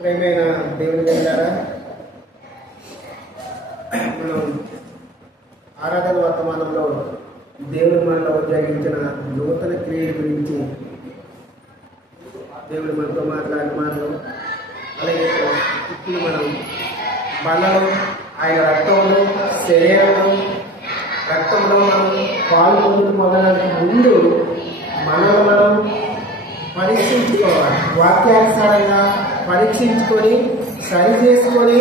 ప్రేమైన దేవుని బిడ్డలారా, మనం ఆరాధన వర్తమానంలో దేవుడి మనలో జరిగించిన నూతన క్రియల గురించి దేవుడు మనతో మాట్లాడిన మాటలు, అలాగే ఇప్పుడు మనం బలలో ఆయన రక్తంలో శరీరంలో రక్తంలో మనం పాల్గొనడం మొదలడానికి ముందు మనల్ని మనం పరీక్షించుకోవాలి. వాక్యానుసారంగా పరీక్షించుకొని సరి చేసుకొని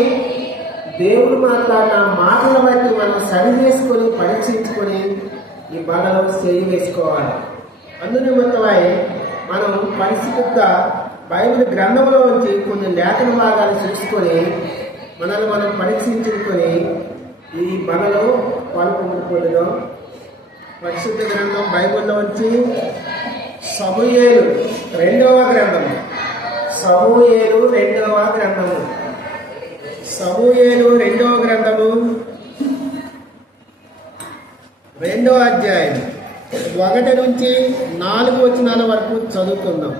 దేవుడు మాట్లాడిన మాటల బట్టి మనం సరి చేసుకొని పరీక్షించుకొని ఈ బలలో చేయి వేసుకోవాలి. అందునిమిత్తమై మనం పరిశుద్ధ బైబిల్ గ్రంథంలో నుంచి కొన్ని లేఖన భాగాలు చూసుకొని మనల్ని మనం పరీక్షించుకొని ఈ బలలో పాల్గొనడం. పరిశుద్ధ గ్రంథం బైబిల్లో వచ్చి సమూయేలు రెండవ గ్రంథము, సమూయేలు రెండవ గ్రంథము 2వ అధ్యాయం 1 నుంచి 4 వచనాల వరకు చదువుకుందాం.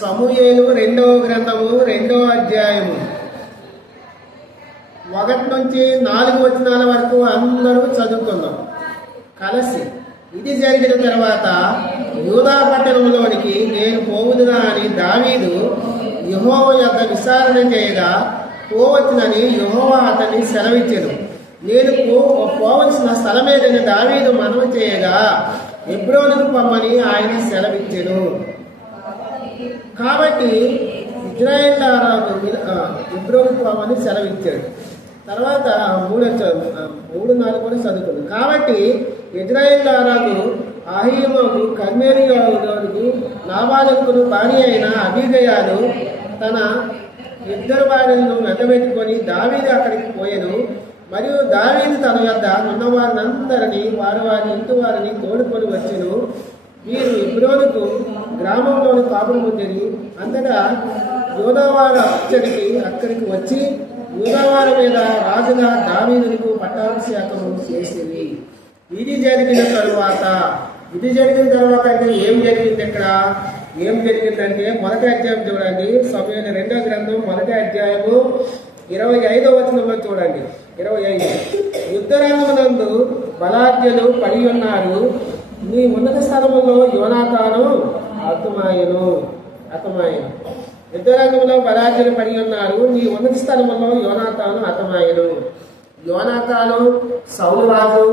సమూయేలు 2వ గ్రంథము 2వ అధ్యాయము 1 నుంచి 4 వచనాల వరకు అందరూ చదువుకుందాం కలిసి. ఇది జరిగిన తర్వాత యూదా పట్టణంలోనికి నేను పోవుదునా అని దావీదు యెహోవా యొద్ద విచారణ చేయగా పోవచ్చునని యెహోవా అతన్ని సెలవిచ్చెను. నేను పోవలసిన స్థలమేదని దావీదు మనవి చేయగా హెబ్రోనుకు పొమ్మని ఆయన సెలవిచ్చెను. కాబట్టి ఇశ్రాయేలు హెబ్రోనుకు పొమ్మని సెలవిచ్చాడు. తర్వాత 3-4 కూడా చదువుకుంది. కాబట్టి ఇశ్రాయేలు అహీయోను కర్మేలీయులకు నాబాలుకు భార్య అయిన అబీగయాలు తన 2 భార్యలను వెంటబెట్టుకొని దావీదు అక్కడికి పోయెను. మరియు దావీదు తన యొద్ద ఉన్నవారినందరినీ వారి ఇంటి వారిని తోడుకొని వచ్చెను. వీరు హెబ్రోనుకు గ్రామంలోని కాపురం ఉండేది. అంతటా యూదావారు అక్కడికి వచ్చి యూదావారి మీద రాజుగా దావీదుకు పట్టాభిషేకము చేసింది. ఇది జరిగిన తరువాత అంటే ఏం జరిగింది? ఇక్కడ ఏం జరిగిందంటే మొదటి అధ్యాయం చూడండి. సమూయేలు 2వ గ్రంథం 1వ అధ్యాయము 25వ వచనంలో చూడండి. 25 యుద్ధరంగమునందు బలాఢ్యులు పడి ఉన్నారు. నీ ఉన్నత స్థలములో యోనాతాను హతమాయెను. యుద్ధరంగంలో బలాఢ్యులు పడి ఉన్నారు. నీ ఉన్నత స్థలములో యోనాతాను హతమాయెను. యోనాతాను సౌలు రాజు,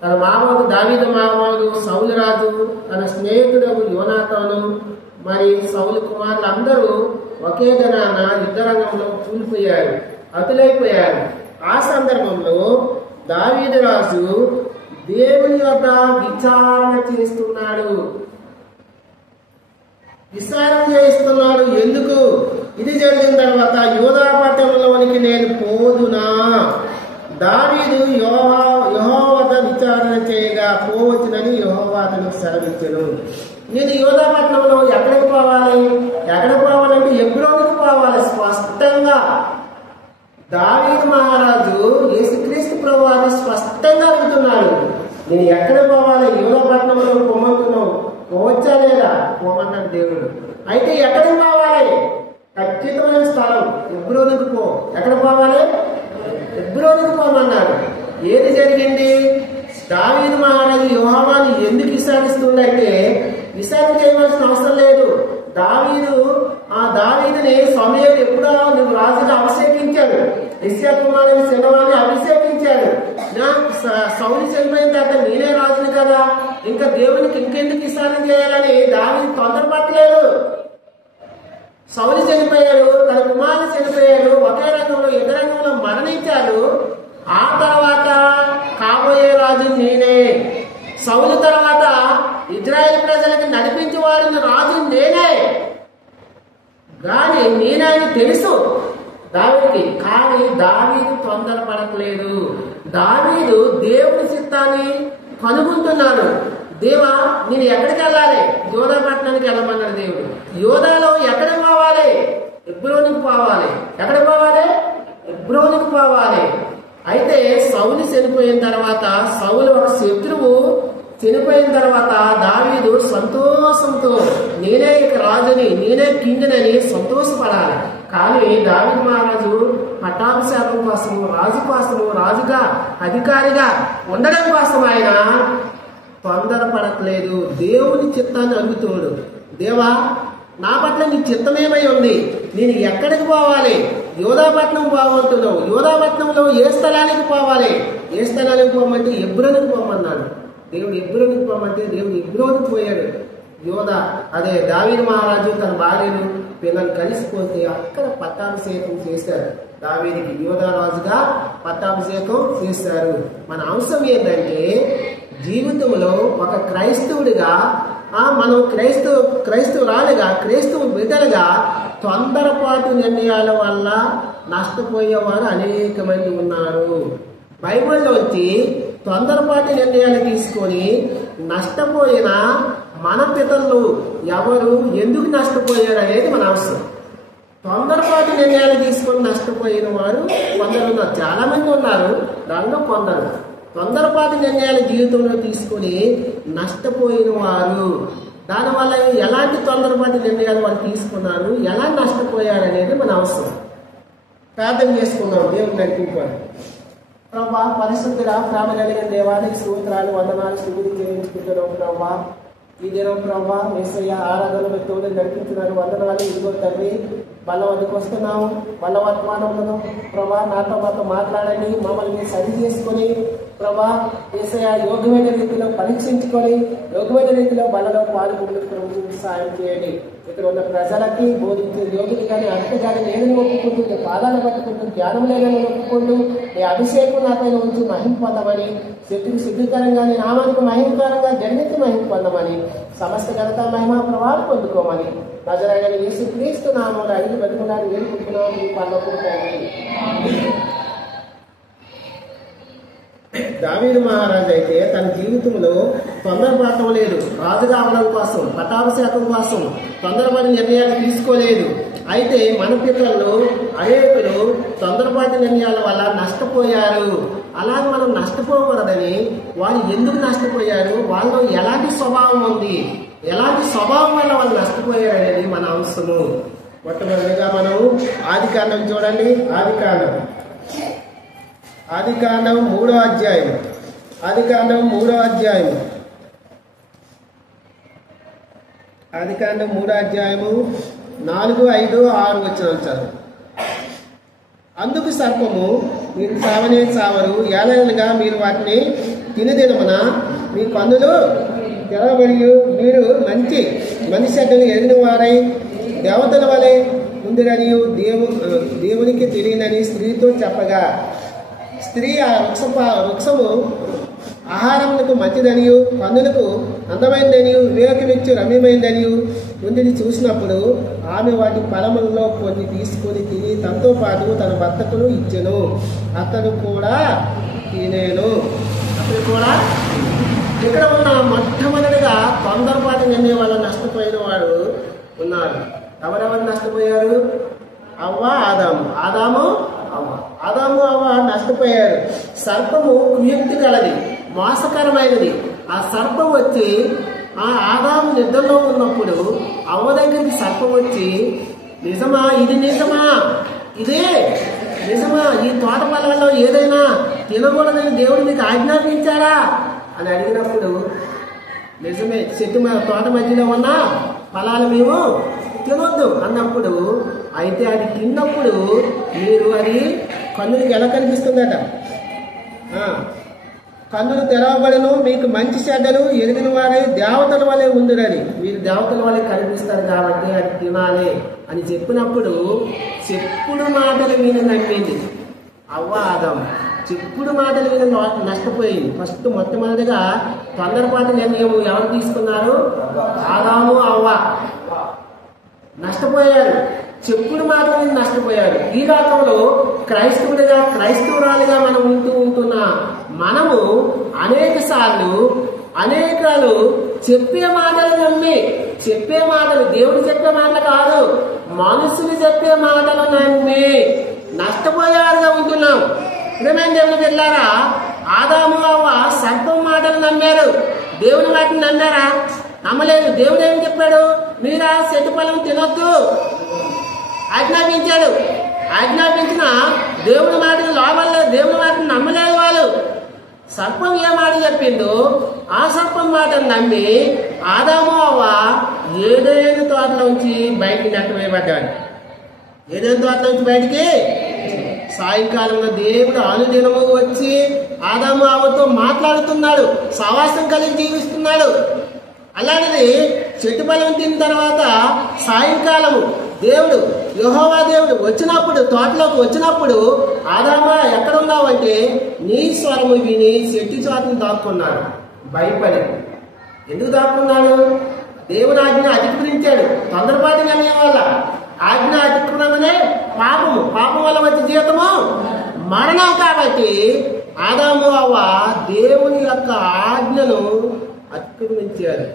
తన మామూలు దావీదు మామూలు సౌలు రాజు, తన స్నేహితుడు యోనాతాను, మరి సౌలు కుమారులు అందరూ ఒకే దినాన యుద్ధరంగంలో కూలిపోయారు, హతులైపోయారు. ఆ సందర్భంలో దావీదు రాజు దేవుని యొద్ద విచారణ చేస్తున్నాడు. ఎందుకు? ఇది జరిగిన తర్వాత యూదా పట్టణంలోనికి నేను పోదునా? దావీదు యెహోవా వద్ద విచారణ చేయగా పోవచ్చునని యెహోవా అతనికి సెలవిచ్చెను. నేను యూదా పట్టణంలో ఎక్కడికి పోవాలంటే హెబ్రోనుకు పోవాలి. స్పష్టంగా దావీదు మహారాజు యేసుక్రీస్తు ప్రభువారు స్పష్టంగా అడుగుతున్నాడు, నేను ఎక్కడ పోవాలి? యూదా పట్టణంలో పొమ్మంటున్నావు, పోవచ్చా లేదా? పోమన్నాడు దేవుడు. అయితే ఎక్కడికి పోవాలి? ఖచ్చితమైన స్థలం హెబ్రోనుకు పో. ఎక్కడ పోవాలి? హెబ్రోనుకు పోమన్నాడు. ఏది జరిగింది? దావీదు మహారాజు యెహోవాను ఎందుకు విచారిస్తుందంటే విచారణ చేయవలసిన అవసరం లేదు. దావీదుని సమూయేలు ఎప్పుడో నువ్వు రాజుగా అభిషేకించాడు. యెష్షయా కుమారుని శిలవాన్ని అభిషేకించాడు. సౌలు చనిపోయిన తర్వాత నేనే రాజుని కదా, ఇంకా దేవునికి ఇంకెందుకు విచారణ చేయాలని దావీదు తొందరపట్టలేదు. సౌలు చనిపోయాడు, తన కుమారుడు చనిపోయాడు, ఒకే రంగంలో యుద్ధ రంగంలో మరణించాడు. ఆ తర్వాత కాబోయే రాజు నేనే. సౌలు తర్వాత ఇశ్రాయేలు ప్రజలకు నడిపించేవాడిన రాజు నేనే. కానీ నేనని తెలుసు దావీదుకి. కానీ దావీదు తొందరపడట్లేదు. దావీదు దేవుని చిత్తాన్ని కనుగొంటున్నాడు. దేవా, నేను ఎక్కడికి వెళ్ళాలి? యోధా పట్టణానికి వెళ్ళమన్నాడు దేవుడు. యోధాలో ఎక్కడికి పోవాలి? హెబ్రోనుకు పోవాలి. ఎక్కడికి పోవాలి? హెబ్రోనుకు పోవాలి. అయితే సౌలు చనిపోయిన తర్వాత సౌలు ఒక శత్రువు చనిపోయిన తర్వాత దావీదు సంతోషంతో నేనే ఇక రాజుని, నేనే కింగ్నని సంతోషపడాలి. కానీ దావీదు మహారాజు పట్టాభిషేకం కోసము, రాజు కోసము, రాజుగా అధికారిగా ఉండడం కోసం ఆయన తొందరపడట్లేదు. దేవుని చిత్తాన్ని అడుగుతాడు. దేవా, నా పట్ల నీ చిత్తమేమై ఉంది? నేను ఎక్కడికి పోవాలి? యోధాపట్నం పోవాలంటున్నావు. యోధాపట్నంలో ఏ స్థలానికి పోవాలి? ఏ స్థలానికి పోమంటే ఎబ్రోనుకి పోమన్నాడు. దేవుడు ఎబ్రోనుకి పోమంటే దేవుడు ఎబ్రోనుకి పోయాడు. అదే దావీదు మహారాజు తన భార్యను పిల్లలు కలిసిపోతే అక్కడ పట్టాభిషేకం చేశారు. దావీదుకి యోధా రాజుగా పట్టాభిషేకం చేశారు. మన అంశం ఏంటంటే, జీవితంలో ఒక క్రైస్తవుడిగా మనం క్రైస్తవురాలుగా, క్రైస్తవ బిడ్డలుగా తొందరపాటు నిర్ణయాల వల్ల నష్టపోయేవారు అనేక మంది ఉన్నారు. బైబిల్లో వచ్చి తొందరపాటు నిర్ణయాలు తీసుకొని నష్టపోయిన మన పితరులు ఎవరు, ఎందుకు నష్టపోయారు అనేది మన అవసరం. తొందరపాటు నిర్ణయాలు తీసుకొని నష్టపోయిన వారు కొందరు ఉన్నారు, చాలా మంది ఉన్నారు. దానిలో కొందరు తొందరపాటు నిర్ణయాలు జీవితంలో తీసుకొని నష్టపోయిన వారు, దానివల్ల ఎలాంటి తొందరపాటు నిర్ణయాలు వాళ్ళు తీసుకున్నారు, ఎలా నష్టపోయారు అనేది మన అవసరం. ప్రార్థన చేసుకున్నాం. దేవుడు నడిపించాడు. ప్రభా, పరిశుద్ధుడా, ప్రేమ కలిగిన దేవానికి స్తోత్రాలు, వందనాలు, స్తుతులు చెల్లించుకుంటున్నాం. ప్రభా, ఈ దినం ప్రభా యేసయ్య ఆరాధన వ్యక్తులు నడిపించున్నారు. వందనాలు. ఇదిగో తండ్రి, వాళ్ళ వద్దకు వస్తున్నాము. వాళ్ళ వర్తమానంలో ప్రభా నాతో మాట్లాడండి. మమ్మల్ని సరి చేసుకొని ప్రభా యేసయ్య యోగ్యమైన రీతిలో పరీక్షించుకొని యోగ్యమైన రీతిలో వాళ్ళలో పాల్గొంటూ సాయం చేయండి. ఇక్కడ ఉన్న ప్రజలకి బోధించే యోగులు కానీ అర్థ కానీ నేను ఒప్పుకుంటూ, నీ పాదాలు పట్టుకుంటూ, జ్ఞానం లేదని ఒప్పుకుంటూ, నీ అభిషేకం నాపైన ఉంచి మహిమ పొందమని, శక్తికి సిద్ధికరంగా, నీ నామానికి మహిమకరంగా జన్మకి మహిమ పొందమని, సమస్త ఘనత మహిమ ప్రభావం పొందుకోమని నజరేయుడైన యేసుక్రీస్తు నామములో అడిగి బతుకున్నాడు వేడుకుంటున్నాము. నీ పరలోకపు తండ్రి. దావీదు మహారాజు అయితే తన జీవితంలో తొందరపాటు లేదు. రాజుగా అవడం కోసం, పట్టాభిషేకం కోసం తొందరపాటు నిర్ణయాలు తీసుకోలేదు. అయితే మన పిల్లలు అనేకులు తొందరపాటు నిర్ణయాల వల్ల నష్టపోయారు. అలాగే మనం నష్టపోకూడదని, వాళ్ళు ఎందుకు నష్టపోయారు, వాళ్ళు ఎలాంటి స్వభావం ఉంది, ఎలాంటి స్వభావం వల్ల వాళ్ళు నష్టపోయారు అనేది మన అంశము. మొట్టమొదటిగా మనం ఆదికాండం చూడండి. ఆదికాండం 3వ అధ్యాయం. ఆదికాండం 3వ అధ్యాయము 4, 5, 6 వచనాలు చదువు. అందుకు సర్పము, మీరు చావనే చావరు, ఏలనగా మీరు వాటిని తినదినమున మీ కన్నులు తెరవబడి మీరు మంచి చెడ్డలు ఎరిగిన వారై దేవతల వలె ఉందిరని దేవునికి తెలియనని స్త్రీతో చెప్పగా, స్త్రీ ఆ వృక్షము ఆహారములకు మంచిదనియు, కన్నులకు అందమైందనియు, వివేకమిచ్చు రమ్యమైందనియు ఉండిని చూసినప్పుడు ఆమె వాటి ఫలములలో కొన్ని తీసుకొని తిని తనతో పాటు తన భర్తకును ఇచ్చెను. అతడు కూడా తినేను. ఇక్కడ ఉన్న మొట్టమొదటిగా తొందరపాటు నిర్ణయం వల్ల నష్టపోయిన వాడు ఉన్నారు. ఎవరెవరు నష్టపోయారు? అవ్వ, ఆదాము, అవ్వ నష్టపోయారు. సర్పము కుయుక్తి కలది, మోసకరమైనది. ఆ సర్పం వచ్చి ఆదాము నిద్రలో ఉన్నప్పుడు అవ్వ దగ్గరికి సర్పం వచ్చి, నిజమా, ఇది నిజమా, ఇదే నిజమా, ఈ తోట ఫలాల్లో ఏదైనా తినకూడదని దేవుడు మీకు ఆజ్ఞాపించాడా అని అడిగినప్పుడు, నిజమే, తోట మధ్యలో ఉన్న ఫలాలు మేము తినొద్దు అన్నప్పుడు, అయితే అది తిన్నప్పుడు మీరు అది కన్నులకి ఎలా కనిపిస్తుందట, కన్నులు తెరవబడను, మీకు మంచి చెడ్డలు ఎరిగిన వారే దేవతల వలె ఉందిరని, మీరు దేవతల వలె కనిపిస్తారు కాబట్టి అది తినాలి అని చెప్పినప్పుడు చెప్పుడు మాటలు విని నమ్మింది అవ్వ, ఆదాము. చెప్పుడు మాటలు విని నష్టపోయింది. మొట్టమొదటిగా తొందరపాటు నిర్ణయం ఎవరు తీసుకున్నారు? ఆదాము, అవ్వ నష్టపోయారు. చెప్పుడు మాటలు విని నష్టపోయారు. ఈ లోకంలో క్రైస్తవురాలుగా మనం ఉంటున్న మనము అనేకాలు చెప్పే మాటలు నమ్మి, చెప్పే మాటలు దేవుడు చెప్పే మాటలు కాదు, మనుషులు చెప్పే మాటలు నమ్మి నష్టపోయారుగా ఉంటున్నాం. ప్రియమైన దేవుని పిల్లారా, ఆదాము, అవ్వ సర్పం మాటలు నమ్మారు, దేవుని వాటిని నమ్మారా? నమ్మలేదు. దేవుడు ఏం చెప్పాడు? మీరా చెట్టు ఫలం తినొద్దు ఆజ్ఞాపించాడు. ఆజ్ఞాపించిన దేవుని మాటను లోబడలేదు, దేవుని మాటను నమ్మలేదు వాళ్ళు. సర్పం ఏ మాట చెప్పిందో ఆ సర్పం మాటను నమ్మి ఆదాము అవ్వ ఏదైనా తోటలోంచి బయటికి నెట్టవేయబడ్డాడు. ఏదైనా తోటలోంచి బయటికి సాయంకాలంలో దేవుడు అనుదినము వచ్చి ఆదాము అవ్వతో మాట్లాడుతున్నాడు, సహవాసం కలిగి జీవిస్తున్నాడు. అలాంటిది చెట్టు ఫలం తిన్న తర్వాత సాయంకాలము దేవుడు యెహోవా దేవుడు వచ్చినప్పుడు, తోటలోకి వచ్చినప్పుడు, ఆదామా ఎక్కడ ఉన్నావంటే నీ స్వరము విని చెట్టు చోటను దాక్కున్నాడు భయపడి. ఎందుకు దాక్కున్నాడు? దేవుని ఆజ్ఞ అతిక్రమించాడు. తొందరపాటు నిర్ణయం వల్ల. ఆజ్ఞ అతిక్రమనే పాపము, పాపం వల్ల వచ్చే జీవితము మరణం. కాబట్టి ఆదాము అవ్వ దేవుని యొక్క ఆజ్ఞను అతిక్రమించారు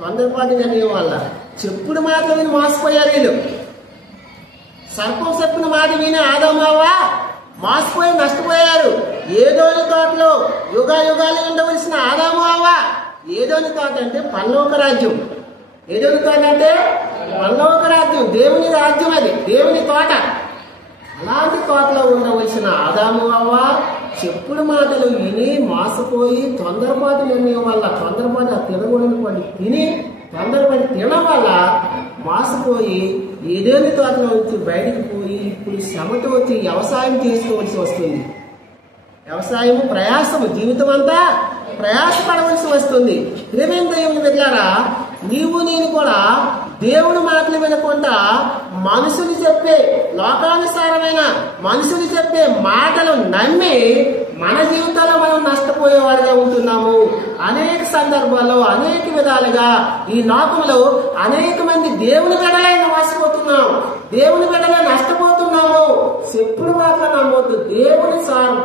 తొందరపాటు నిర్ణయం వల్ల. చెప్పుడు మాటలు విని మోసపోయారు వీళ్ళు. సర్పం చెప్పిన మాట విని ఆదాము అవ్వ మోసపోయి నష్టపోయారు. ఏదోని తోటలో యుగాలు ఉండవలసిన ఆదాము అవ్వ ఏదోని తోట అంటే పరలోక రాజ్యం. ఏదోని తోట అంటే పరలోక రాజ్యం, దేవుని రాజ్యం, అది దేవుని తోట. అలాంటి తోటలో ఉండవలసిన ఆదాము అవ్వ చెప్పుడు మాటలు విని మోసపోయి తొందరపాటు నిర్ణయం వల్ల, తొందరపాటు ఆ తినకూడని పని తిని తొందరపడి తినడం వల్ల మోసపోయి ఏదేని తోటలో వచ్చి బయటకు పోయి ఇప్పుడు శ్రమతో వచ్చి వ్యవసాయం చేసుకోవాల్సి వస్తుంది. వ్యవసాయము ప్రయాసము, జీవితం అంతా ప్రయాసపడవలసి వస్తుంది. ప్రియమైన దేవుని బిడ్డలారా, నీవు నేను కూడా దేవుని మాటలు వినకుండా మనుషులు చెప్పే లోకానుసారమైన మనుషులు చెప్పే మాటలు నమ్మి మన జీవితాల్లో మనం నష్టపోయేవాడిగా ఉంటున్నాము. అనేక సందర్భాల్లో అనేక విధాలుగా ఈ లోకంలో అనేక మంది దేవుని బిడ్డలే మోసపోతున్నాం, దేవుని బిడ్డలే నష్టపోతున్నాము. చెప్పుడు మాటలు నమ్మొద్దు. దేవుని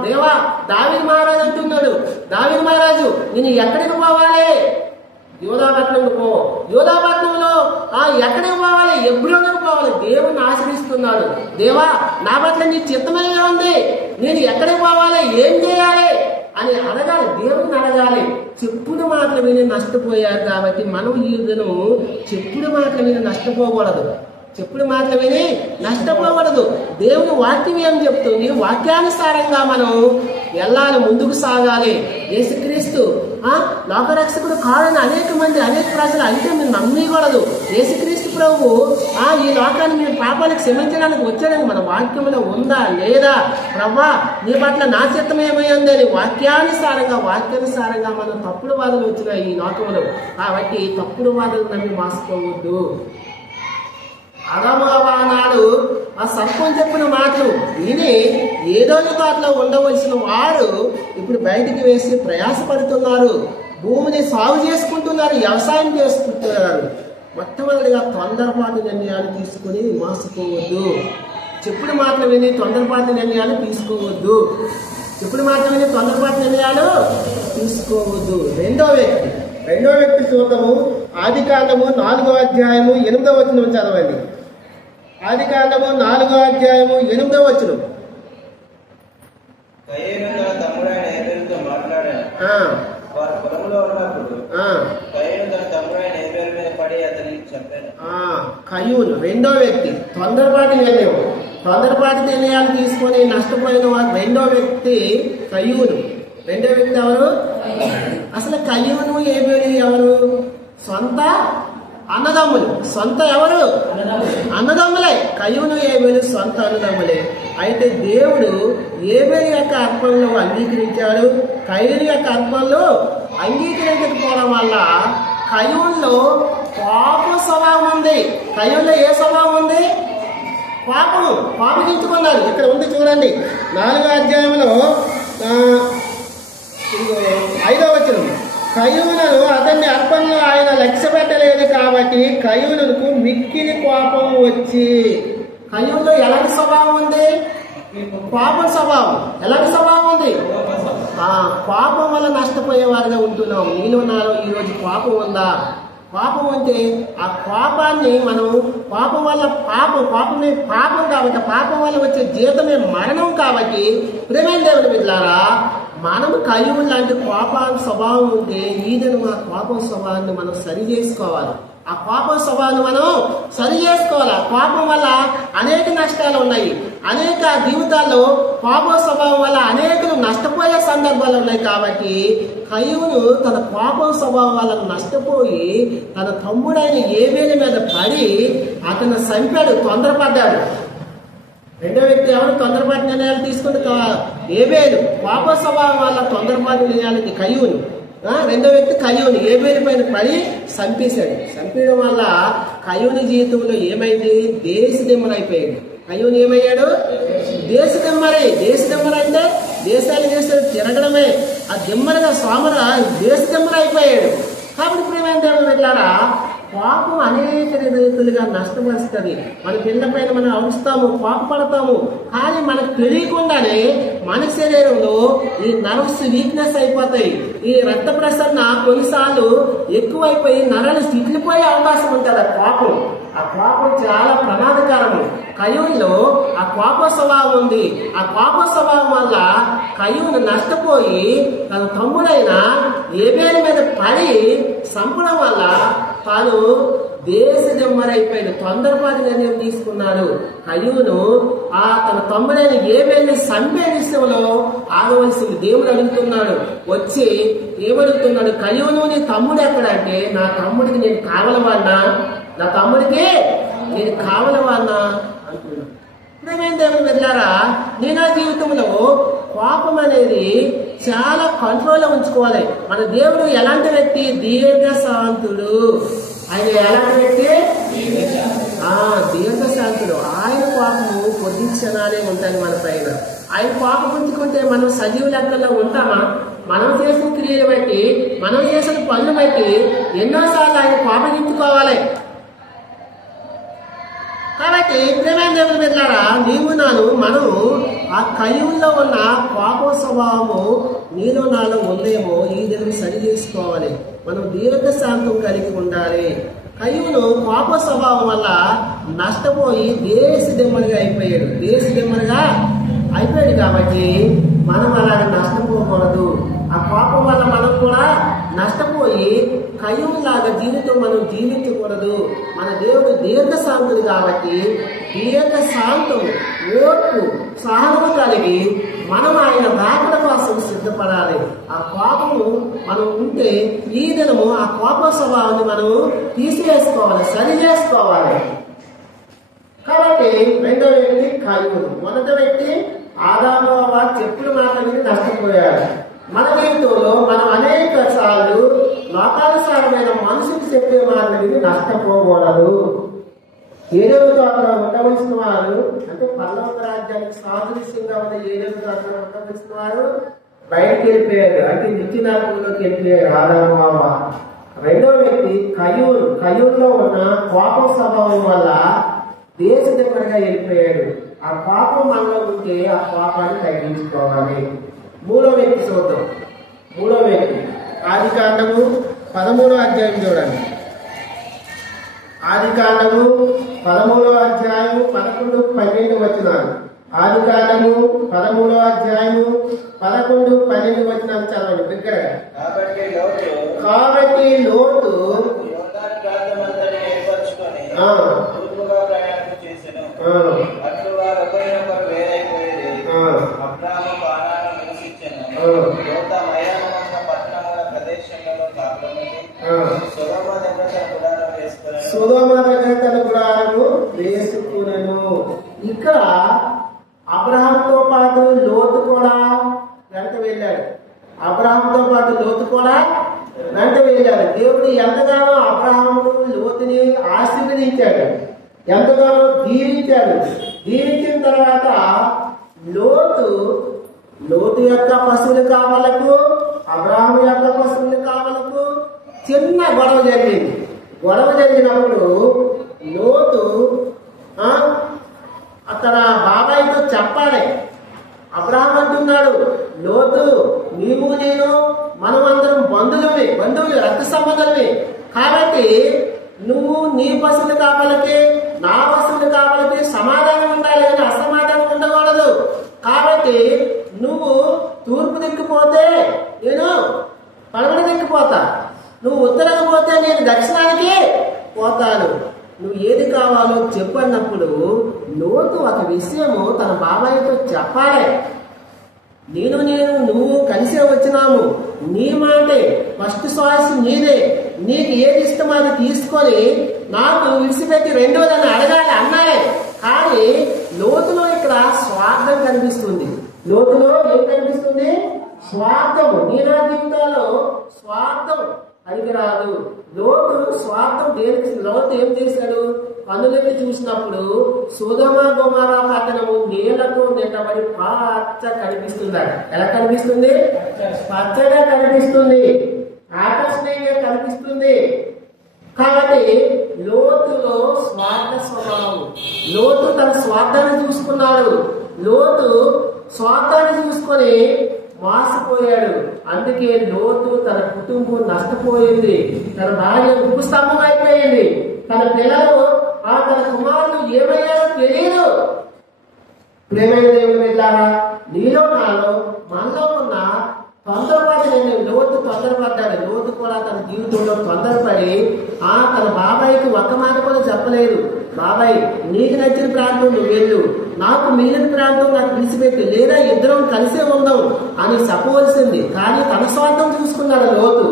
దేవా దావీదు మహారాజు అంటున్నాడు, దావీదు మహారాజు నేను ఎక్కడికి పోవాలి? యోధాపట్నంలో పో. యోధాపట్నంలో ఎక్కడికి పోవాలి? ఎబ్రోనుకు పోవాలి. దేవుని ఆశ్రయిస్తున్నాడు. దేవా నా పట్ల నీ చిత్తమే ఉంది, నేను ఎక్కడికి పోవాలి, ఏం చేయాలి అని అడగాలి, దేవుని అడగాలి. చెప్పుడు మాటలు విని నష్టపోయారు. కాబట్టి మనం ఈ దినం చెప్పుడు మాటలు విని నష్టపోకూడదు. చెప్పుడు మాటలు విని నష్టపోకూడదు. దేవుని వాక్యం ఏం చెప్తుంది? వాక్యానుసారంగా మనం వెళ్ళాలి, ముందుకు సాగాలి. యేసుక్రీస్తు లోకరక్షకుడు కాడని అనేక మంది అనేక ప్రజలు అంటే మీరు నమ్మకూడదు. యేసుక్రీస్తు ప్రభు ఈ లోకాన్ని మీ పాపాలకు క్షమించడానికి వచ్చాడని మన వాక్యంలో ఉందా లేదా? ప్రభా నీ పట్ల నా చిత్తం ఏమైంది అని వాక్యానుసారంగా మనం తప్పుడు వాదనలు వచ్చినాయి ఈ లోకంలో. కాబట్టి తప్పుడు వాదనలు నమ్మి మోసపోవద్దు. ఆదాము అవ్వ నాడు ఆ సర్పం చెప్పిన మాటలు విని ఏదో తోటలో ఉండవలసిన వారు ఇప్పుడు బయటికి వేసి ప్రయాసపడుతున్నారు, భూమిని సాగు చేసుకుంటున్నారు, వ్యవసాయం చేసుకుంటున్నారు. మొట్టమొదటిగా తొందరపాటు నిర్ణయాలు తీసుకుని మోసపోవద్దు. చెప్పుడు మాటలు విని తొందరపాటు నిర్ణయాలు తీసుకోవద్దు. చెప్పుడు మాటలు విని తొందరపాటు నిర్ణయాలు తీసుకోవద్దు. రెండో వ్యక్తి చూద్దాము. ఆదికాండము 4వ అధ్యాయము 8వ వచనం చదవండి. ఆదికాండము 4వ అధ్యాయము 8వ వచనం. కయ్యూను రెండో వ్యక్తి. తొందరపాటు నిర్ణయాలు తీసుకొని నష్టపోయిన వారు రెండో వ్యక్తి కయ్యూను. రెండో వ్యక్తి ఎవరు? అసలు కయ్యూను ఏబేలు ఎవరు? సొంత అన్నదమ్ములు. సొంత ఎవరు? అన్నదమ్ములే. కయ్యూను ఏబేలు సొంత అన్నదమ్ములే. అయితే దేవుడు ఏబేలు యొక్క అర్పణలో అంగీకరించాడు, కయ్యూను యొక్క అర్పణలో అంగీకరించకపోవడం వల్ల కయ్యూనులో పాప స్వభావం ఉంది. కయ్యూనులో ఏ స్వభావం ఉంది? పాపగించుకున్నారు. ఇక్కడ ఉంది చూడండి. 4వ అధ్యాయంలో 5వ వచనం. కయ్యూనును అతన్ని అర్పణలో ఆయన లక్ష్య పెట్టలేదు కాబట్టి కయ్యూనుకు మిక్కిలి కోపం వచ్చి. కయ్యూనులో ఎలాంటి స్వభావం ఉంది? పాప స్వభావం. ఎలాంటి స్వభావం ఉంది? పాపం వల్ల నష్టపోయే వారిగా ఉంటున్నాం. నేను నాలో ఈరోజు పాపం ఉందా? కోపం అంటే ఆ కోపాన్ని మనం పాపం వల్ల పాపమే పాపం కాబట్టి పాపం వల్ల వచ్చే జీవితమే మరణం కాబట్టి ప్రేమైన దేవుని బిడ్డలారా, మనం కయ్యూని లాంటి కోపాల స్వభావం ఉంటే ఈదను ఆ కోపం స్వభావాన్ని మనం సరి చేసుకోవాలి. ఆ కోపం స్వభావాన్ని మనం సరి చేసుకోవాలి. కోపం వల్ల అనేక నష్టాలు ఉన్నాయి. అనేక జీవితాల్లో కోపం స్వభావం వల్ల అనేకలు నష్టపోయే సందర్భాలు ఉన్నాయి. కాబట్టి కయ్యూను తన కోపం స్వభావం వల్ల నష్టపోయి తన తమ్ముడైన ఏబేలు మీద పడి అతను చంపాడు, తొందరపడ్డాడు. రెండో వ్యక్తి ఎవరు తొందరపాటు నిర్ణయాలు తీసుకుని ఏబేలు కోప స్వభావం వల్ల తొందరపాటు నిర్ణయాలకి కయ్యూను. రెండో వ్యక్తి కయ్యూని ఏబేలు పైన పడి చంపేశాడు. చంపేయడం వల్ల కయ్యూని జీవితంలో ఏమైంది? దేశదిమ్మరైపోయాడు. కయ్యూని ఏమయ్యాడు? దేశదిమ్మరై. దేశదిమ్మర అంటే దేశాలు తిరగడమే. ఆ దిమ్మరగా సోమర దేశదిమ్మర అయిపోయాడు. కాబట్టి ప్రేమైన దేవుని బిడ్డలారా, కోపం అనేక రీతులుగా నష్టపరుస్తుంది. మన పిల్లల పైన మనం అరుస్తాము, కోపపడతాము. కానీ మనకు తెలియకుండానే మన శరీరంలో ఈ నర్వ్స్ వీక్నెస్ అయిపోతాయి. ఈ రక్త ప్రసరణ కొన్నిసార్లు ఎక్కువైపోయి నరాలు చిట్లిపోయే అవకాశం ఉంటుంది. ఆ కోపం చాలా ప్రమాదకరము. కయ్యూనిలో ఆ కోప స్వభావం ఉంది. ఆ కోప స్వభావం వల్ల కయ్యూను నష్టపోయి తన తమ్ముడైన ఏబేలు మీద పడి చంపడం వల్ల తాను దేశదిమ్మరైపోయిన తొందరపాటు నిర్ణయం తీసుకున్నాడు. కయ్యూను తన తమ్ముడైన ఏబేలుని చంపే విషయంలో ఆగవలసింది. దేవుడు అడుగుతున్నాడు, వచ్చి ఏమడుగుతున్నాడు? కయ్యూను నీ తమ్ముడు ఎక్కడంటే, నా తమ్ముడికి నేను కావలవాడినా, నా తమ్ముడికి నేను కావలవాడినా అంటున్నాడు. ప్రేమైన దేవుని బిడ్డలారా, నా జీవితంలో కోపం అనేది చాలా కంట్రోల్లో ఉంచుకోవాలి. మన దేవుడు ఎలాంటి వ్యక్తి? దీర్ఘశాంతుడు. ఆయన ఎలాంటి వ్యక్తి? దీర్ఘశాంతుడు. ఆయన కోపము కొద్ది క్షణాలే ఉంటాయి మన పైన. ఆయన కోపం ఉంచుకుంటే మనం సజీవ లెక్కల్లో ఉంటామా? మనం చేసిన క్రియలు బట్టి, మనం చేసిన పనులు బట్టి ఎన్నోసార్లు ఆయన కోపగించుకోవాలి. కాబట్టి ప్రేమైన దేవుని బిడ్డలారా, మనం ఆ కయ్యూల్లో ఉన్న కోప స్వభావము నీలో నాలో ఉందేమో ఈ దీన్ని సరి చేసుకోవాలి. మనం దీర్ఘశాంతం కలిగి ఉండాలి. కయ్యూను కోప స్వభావం వల్ల నష్టపోయి దేశదిమ్మరిగా అయిపోయాడు. కాబట్టి మనం అలాగే నష్టపోకూడదు. ఆ కోపం వల్ల మనం కూడా నష్టపోయి కయ్యూలాగా జీవితం మనం జీవించకూడదు. మన దేవుడు దీర్ఘశాంతుడు కాబట్టి దీర్ఘశాంతం, ఓర్పు, సహనము కలిగి మనం ఆయన రాకడ కోసం సిద్ధపడాలి. ఆ కోపము మనం ఉంటే ఈ దినము ఆ కోప స్వభావాన్ని మనం తీసివేసుకోవాలి, సరి చేసుకోవాలి. కాబట్టి రెండో వ్యక్తి కయ్యూను. మొదటి వ్యక్తి ఆదాము చెప్పుల మాట మీద నష్టపోయాడు. మన జీవితంలో మనం అనేక సార్లు లోకానుసారమైన మనుషులు చెప్పే మాట మీద నష్టపోకూడదు. ఏడవ తోటలో ఉండవలసిన వారు, అంటే పల్లవ రాజ్యానికి సాదృశ్యంగా ఉన్న ఏడవ తోటలో ఉండవలసిన వారు బయటకు వెళ్ళిపోయారు. అంటే నిత్యనార్గంలోకి వెళ్ళిపోయారు ఆదాము అవ్వ. రెండవ వ్యక్తి కయ్యూరులో ఉన్న కోపం స్వభావం వల్ల దేశదిమ్మరిగా వెళ్ళిపోయాడు. ఆ కోపం మనలో ఉంటే ఆ కోపాన్ని తగ్గించుకోవాలి. మూడో వ్యక్తి చూద్దాం. మూడో వ్యక్తి ఆదికాండము 13వ అధ్యాయం చూడండి. ఆదికాండము 13వ అధ్యాయము 11-12 వచనాలు. ఆదికాండము 13వ అధ్యాయము 11-12 వచనాలు చదవండి బిగ్గరగా. కాబట్టి లోతు సొదొమ దగ్గర తన గుడారము వేసుకునెను. ఇక్కడ అబ్రహాంతో పాటు లోతు కూడా వెంట వెళ్ళాడు. వెంట వెళ్ళాడు. దేవుడు ఎంతగానో అబ్రహామును లోతుని ఆశీర్వదించాడు, ఎంతగానో దీవించాడు. దీవించిన తర్వాత లోతు యొక్క పశువుల కావలకు, అబ్రహాము యొక్క పశువుల కావలకు చిన్న గొడవ జరిగింది. గొడవ జరిగినప్పుడు లోతు అతన బాబాయితో చెప్పాలి. అబ్రహాం అంటున్నాడు, లోతు నీవు నేను మనం అందరం బంధువులు, రక్త సంబంధాలమే. కాబట్టి నువ్వు నీ పశువులు కాపలకి నా పశువులు కాపలకి సమాధానం ఉండాలి కానీ అసమాధానం ఉండకూడదు. కాబట్టి నువ్వు తూర్పు దిక్కుపోతే నేను పడమట దిక్కుపోతా, నువ్వు ఉత్తరానికి పోతే నేను దక్షిణానికి పోతాను, నువ్వు ఏది కావాలో చెప్పు అన్నప్పుడు లోతు ఒక విషయము తన బాబాయ్తో చెప్పాలి. నేను నువ్వు కలిసే వచ్చినాము, నీ మాటే ఫస్ట్ చాయిస్ నీదే, నీకు ఏది ఇష్టమో అది తీసుకొని నాకు విడిచిపెట్టి రెండోదని అడగాలి అన్నాయే. కానీ లోతులో ఇక్కడ స్వార్థం కనిపిస్తుంది. లోతులో ఏం కనిపిస్తుంది? స్వార్థము. నీ నా జీవితాల్లో స్వార్థం పనికిరాదు. లోతు స్వార్థం దేనికి? లోతు ఏం చేశాడు? కన్నులెత్తి చూసినప్పుడు సొదొమ గొమొర్రా పట్టణము నీళ్లతో నిండబడి పచ్చ కనిపిస్తుందట. ఎలా కనిపిస్తుంది? పచ్చగా కనిపిస్తుంది, ఆకర్షణీయంగా కనిపిస్తుంది. కాబట్టి లోతులో స్వార్థ స్వభావం. లోతు తన స్వార్థాన్ని చూసుకున్నాడు. లోతు స్వార్థాన్ని చూసుకొని మోసపోయాడు. అందుకే లోతు తన కుటుంబం నష్టపోయింది. తన భార్య ఉప్పు స్తంభం అయిపోయింది. తన పిల్లలు తన కుమారులు ఏమయ్యారో తెలియదు. ప్రేమైన దేవుని బిడ్డలారా, నీలో నాలో మనలో ఉన్న తొందరపడి లోతు తొందరపడ్డాడు. లోతు కూడా తన జీవితంలో తొందరపడి తన బాబాయికి ఒక్క మాట కూడా చెప్పలేదు. బాబాయ్, నీకు నచ్చిన ప్రాంతం నువ్వు వెళ్ళు, నాకు మిగిలిన ప్రాంతం నాకు విడిచిపెట్టు, లేదా ఇద్దరం కలిసే ఉందాం అని చెప్పవలసింది. కానీ తన స్వార్థం చూసుకున్నాడు లోతు.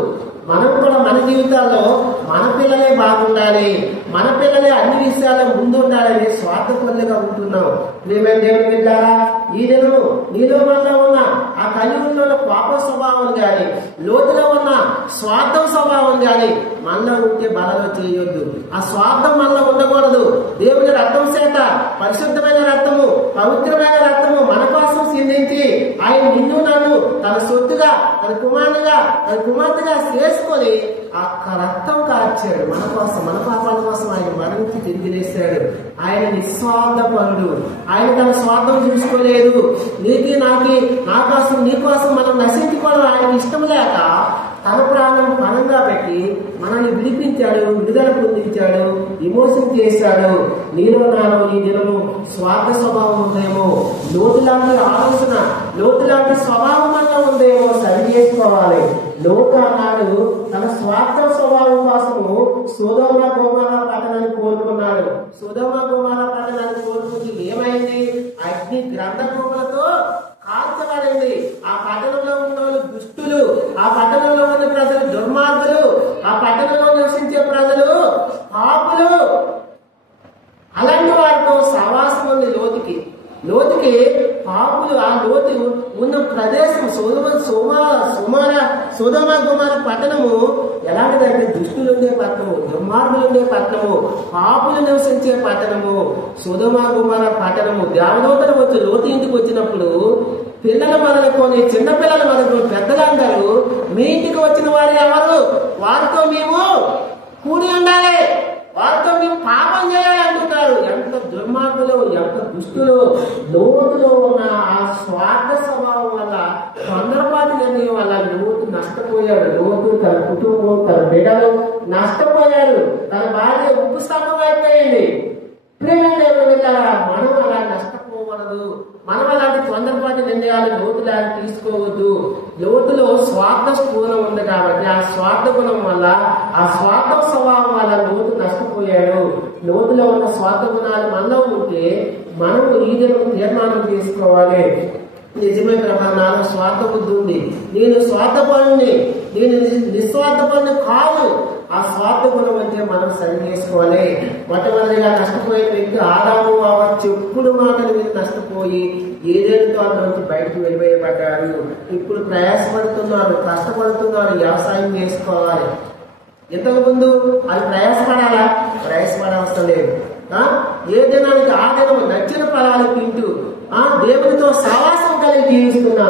మనం కూడా మన జీవితాల్లో మన పిల్లలే బాగుండాలి, మన పిల్లలే అన్ని విషయాల్లో ముందుండాలని స్వార్థపరులుగా ఉంటున్నాం. ప్రియమైన దేవుని బిడ్డలారా, ఈ దినము నీలో మనలో ఉన్న ఆ కలియుగంలో పాప స్వభావం కానీ, లోతులో ఉన్న స్వార్థం స్వభావం కానీ మనలో ఉంటే బలలో చేయొద్దు. ఆ స్వార్థం మనలో ఉండకూడదు. దేవుని రక్తం చేత, పరిశుద్ధమైన రక్తము, పవిత్రమైన రక్తము మన కోసం సిందించి ఆయన నిన్ను నన్ను తన సొత్తుగా, తన కుమారునిగా, తన కుమార్తెగా చేసుకొని ఆ రక్తం కార్చాడు మన కోసం, మన పాపాల కోసం ఆయన మరణించి తిరిగి లేచాడు. ఆయన నిస్వార్థపరుడు. ఆయన తన స్వార్థం చూసుకోలేదు. నీకి నాకి, నా కోసం నీ కోసం మనం నశించుకోవడం ఆయన ఇష్టం లేక తన ప్రాణం పణంగా పెట్టి మనల్ని విడిపించాడు, విడుదల పొందించాడు, విమోచన చేశాడు. నీలో నాలో ఈ దినము స్వార్థ స్వభావం ఉందేమో, లోతు లాంటి ఆలోచన, లోతు లాంటి స్వభావం అలా ఉందేమో సరి చేసుకోవాలి. లోతు అన్నాడు తన స్వార్థ స్వభావం కోసము సొదొమ గొమొర్రా పట్టణాన్ని కోరుకున్నాడు. సొదొమ గొమొర్రా పట్టణాన్ని కోరుకుంటే ఏమైంది? అగ్ని గ్రంథములతో కాల్చబడింది. ఆ పట్టణంలో ఉన్న వాళ్ళు దుష్టులు, ఆ పట్టణంలో ఉన్న ప్రజలు దుర్మార్గులు, ఆ పట్టణంలో నివసించే ప్రజలు పాపులు. అలాంటి వారితో సహవాసం ఉంది లోతుకి. లోతుకి పాపులు, ఆ లోతు ఉన్న ప్రదేశం సొదొమ గొమొర్రా పట్టణము ఎలాంటిదంటే దుష్టులు ఉండే పట్టణము, దుర్మార్గులు ఉండే పట్టణము, పాపులు నివసించే పట్టణము సొదొమ గొమొర్రా పట్టణము. దేవదూతలు వచ్చి లోతు ఇంటికి వచ్చినప్పుడు పిల్లలు మొదలుకొని చిన్న పిల్లలు మొదలుకొని పెద్దలు అంటారు, మీ ఇంటికి వచ్చిన వారు ఎవరు? వారితో మేము కూడి ఉండాలి, వారితో మేము పాపం చేయాలి అంటున్నారు. ఎంత దుర్మార్గులు, ఎంత దుష్టులు. లోతులో ఉన్న ఆ స్వార్థ స్వభావం వల్ల, తొందరపాటు నిర్ణయం వల్ల లోతు నష్టపోయాడు. లోతు తన కుటుంబం, తన బిడ్డలు నష్టపోయాడు. తన భార్య ఉప్పు స్తంభం అయిపోయింది. మనం అలా నష్టపోకూడదు. మనం అలాంటి తొందరపాటు నిర్ణయాలు లోతులాగా తీసుకోవద్దు. లోతులో స్వార్థ స్ఫూర్ణ ఉంది కాబట్టి ఆ స్వార్థ గుణం వల్ల, ఆ స్వార్థ స్వభావం వల్ల లోతు నష్టపోయాడు. లోతులో ఉన్న స్వార్థ గుణాలు మనలో ఉంటే మనం ఈ దినం తీర్మానం చేసుకోవాలి. నిజమే ప్రభా, నాలో స్వార్థ బుద్ధి ఉంది, నేను స్వార్థపరుణ్ణి, నేను నిస్వార్థపరుణ్ణి కాదు. ఆ స్వార్థ గుణం అంటే మనం సరి చేసుకోవాలి. మొట్టమొదటిగా నష్టపోయిన వ్యక్తి ఆదాము అవ్వ చెప్పుడు మాటల మీద నష్టపోయి ఏదేళ్ళతో అక్కడ నుంచి బయటకు వెళ్ళిపోయబడ్డారు. ఇప్పుడు ప్రయాసపడుతున్నారు, కష్టపడుతున్నారు, వ్యవసాయం చేసుకోవాలి. ఇంతకు ముందు అది ప్రయాసపడాలా? ప్రయాసపడవసరం లేదు. ఏ దినానికి ఆ దినం నచ్చిన ఫలాలు తింటూ దేవునితో సహవాసం కలిగి జీవిస్తున్న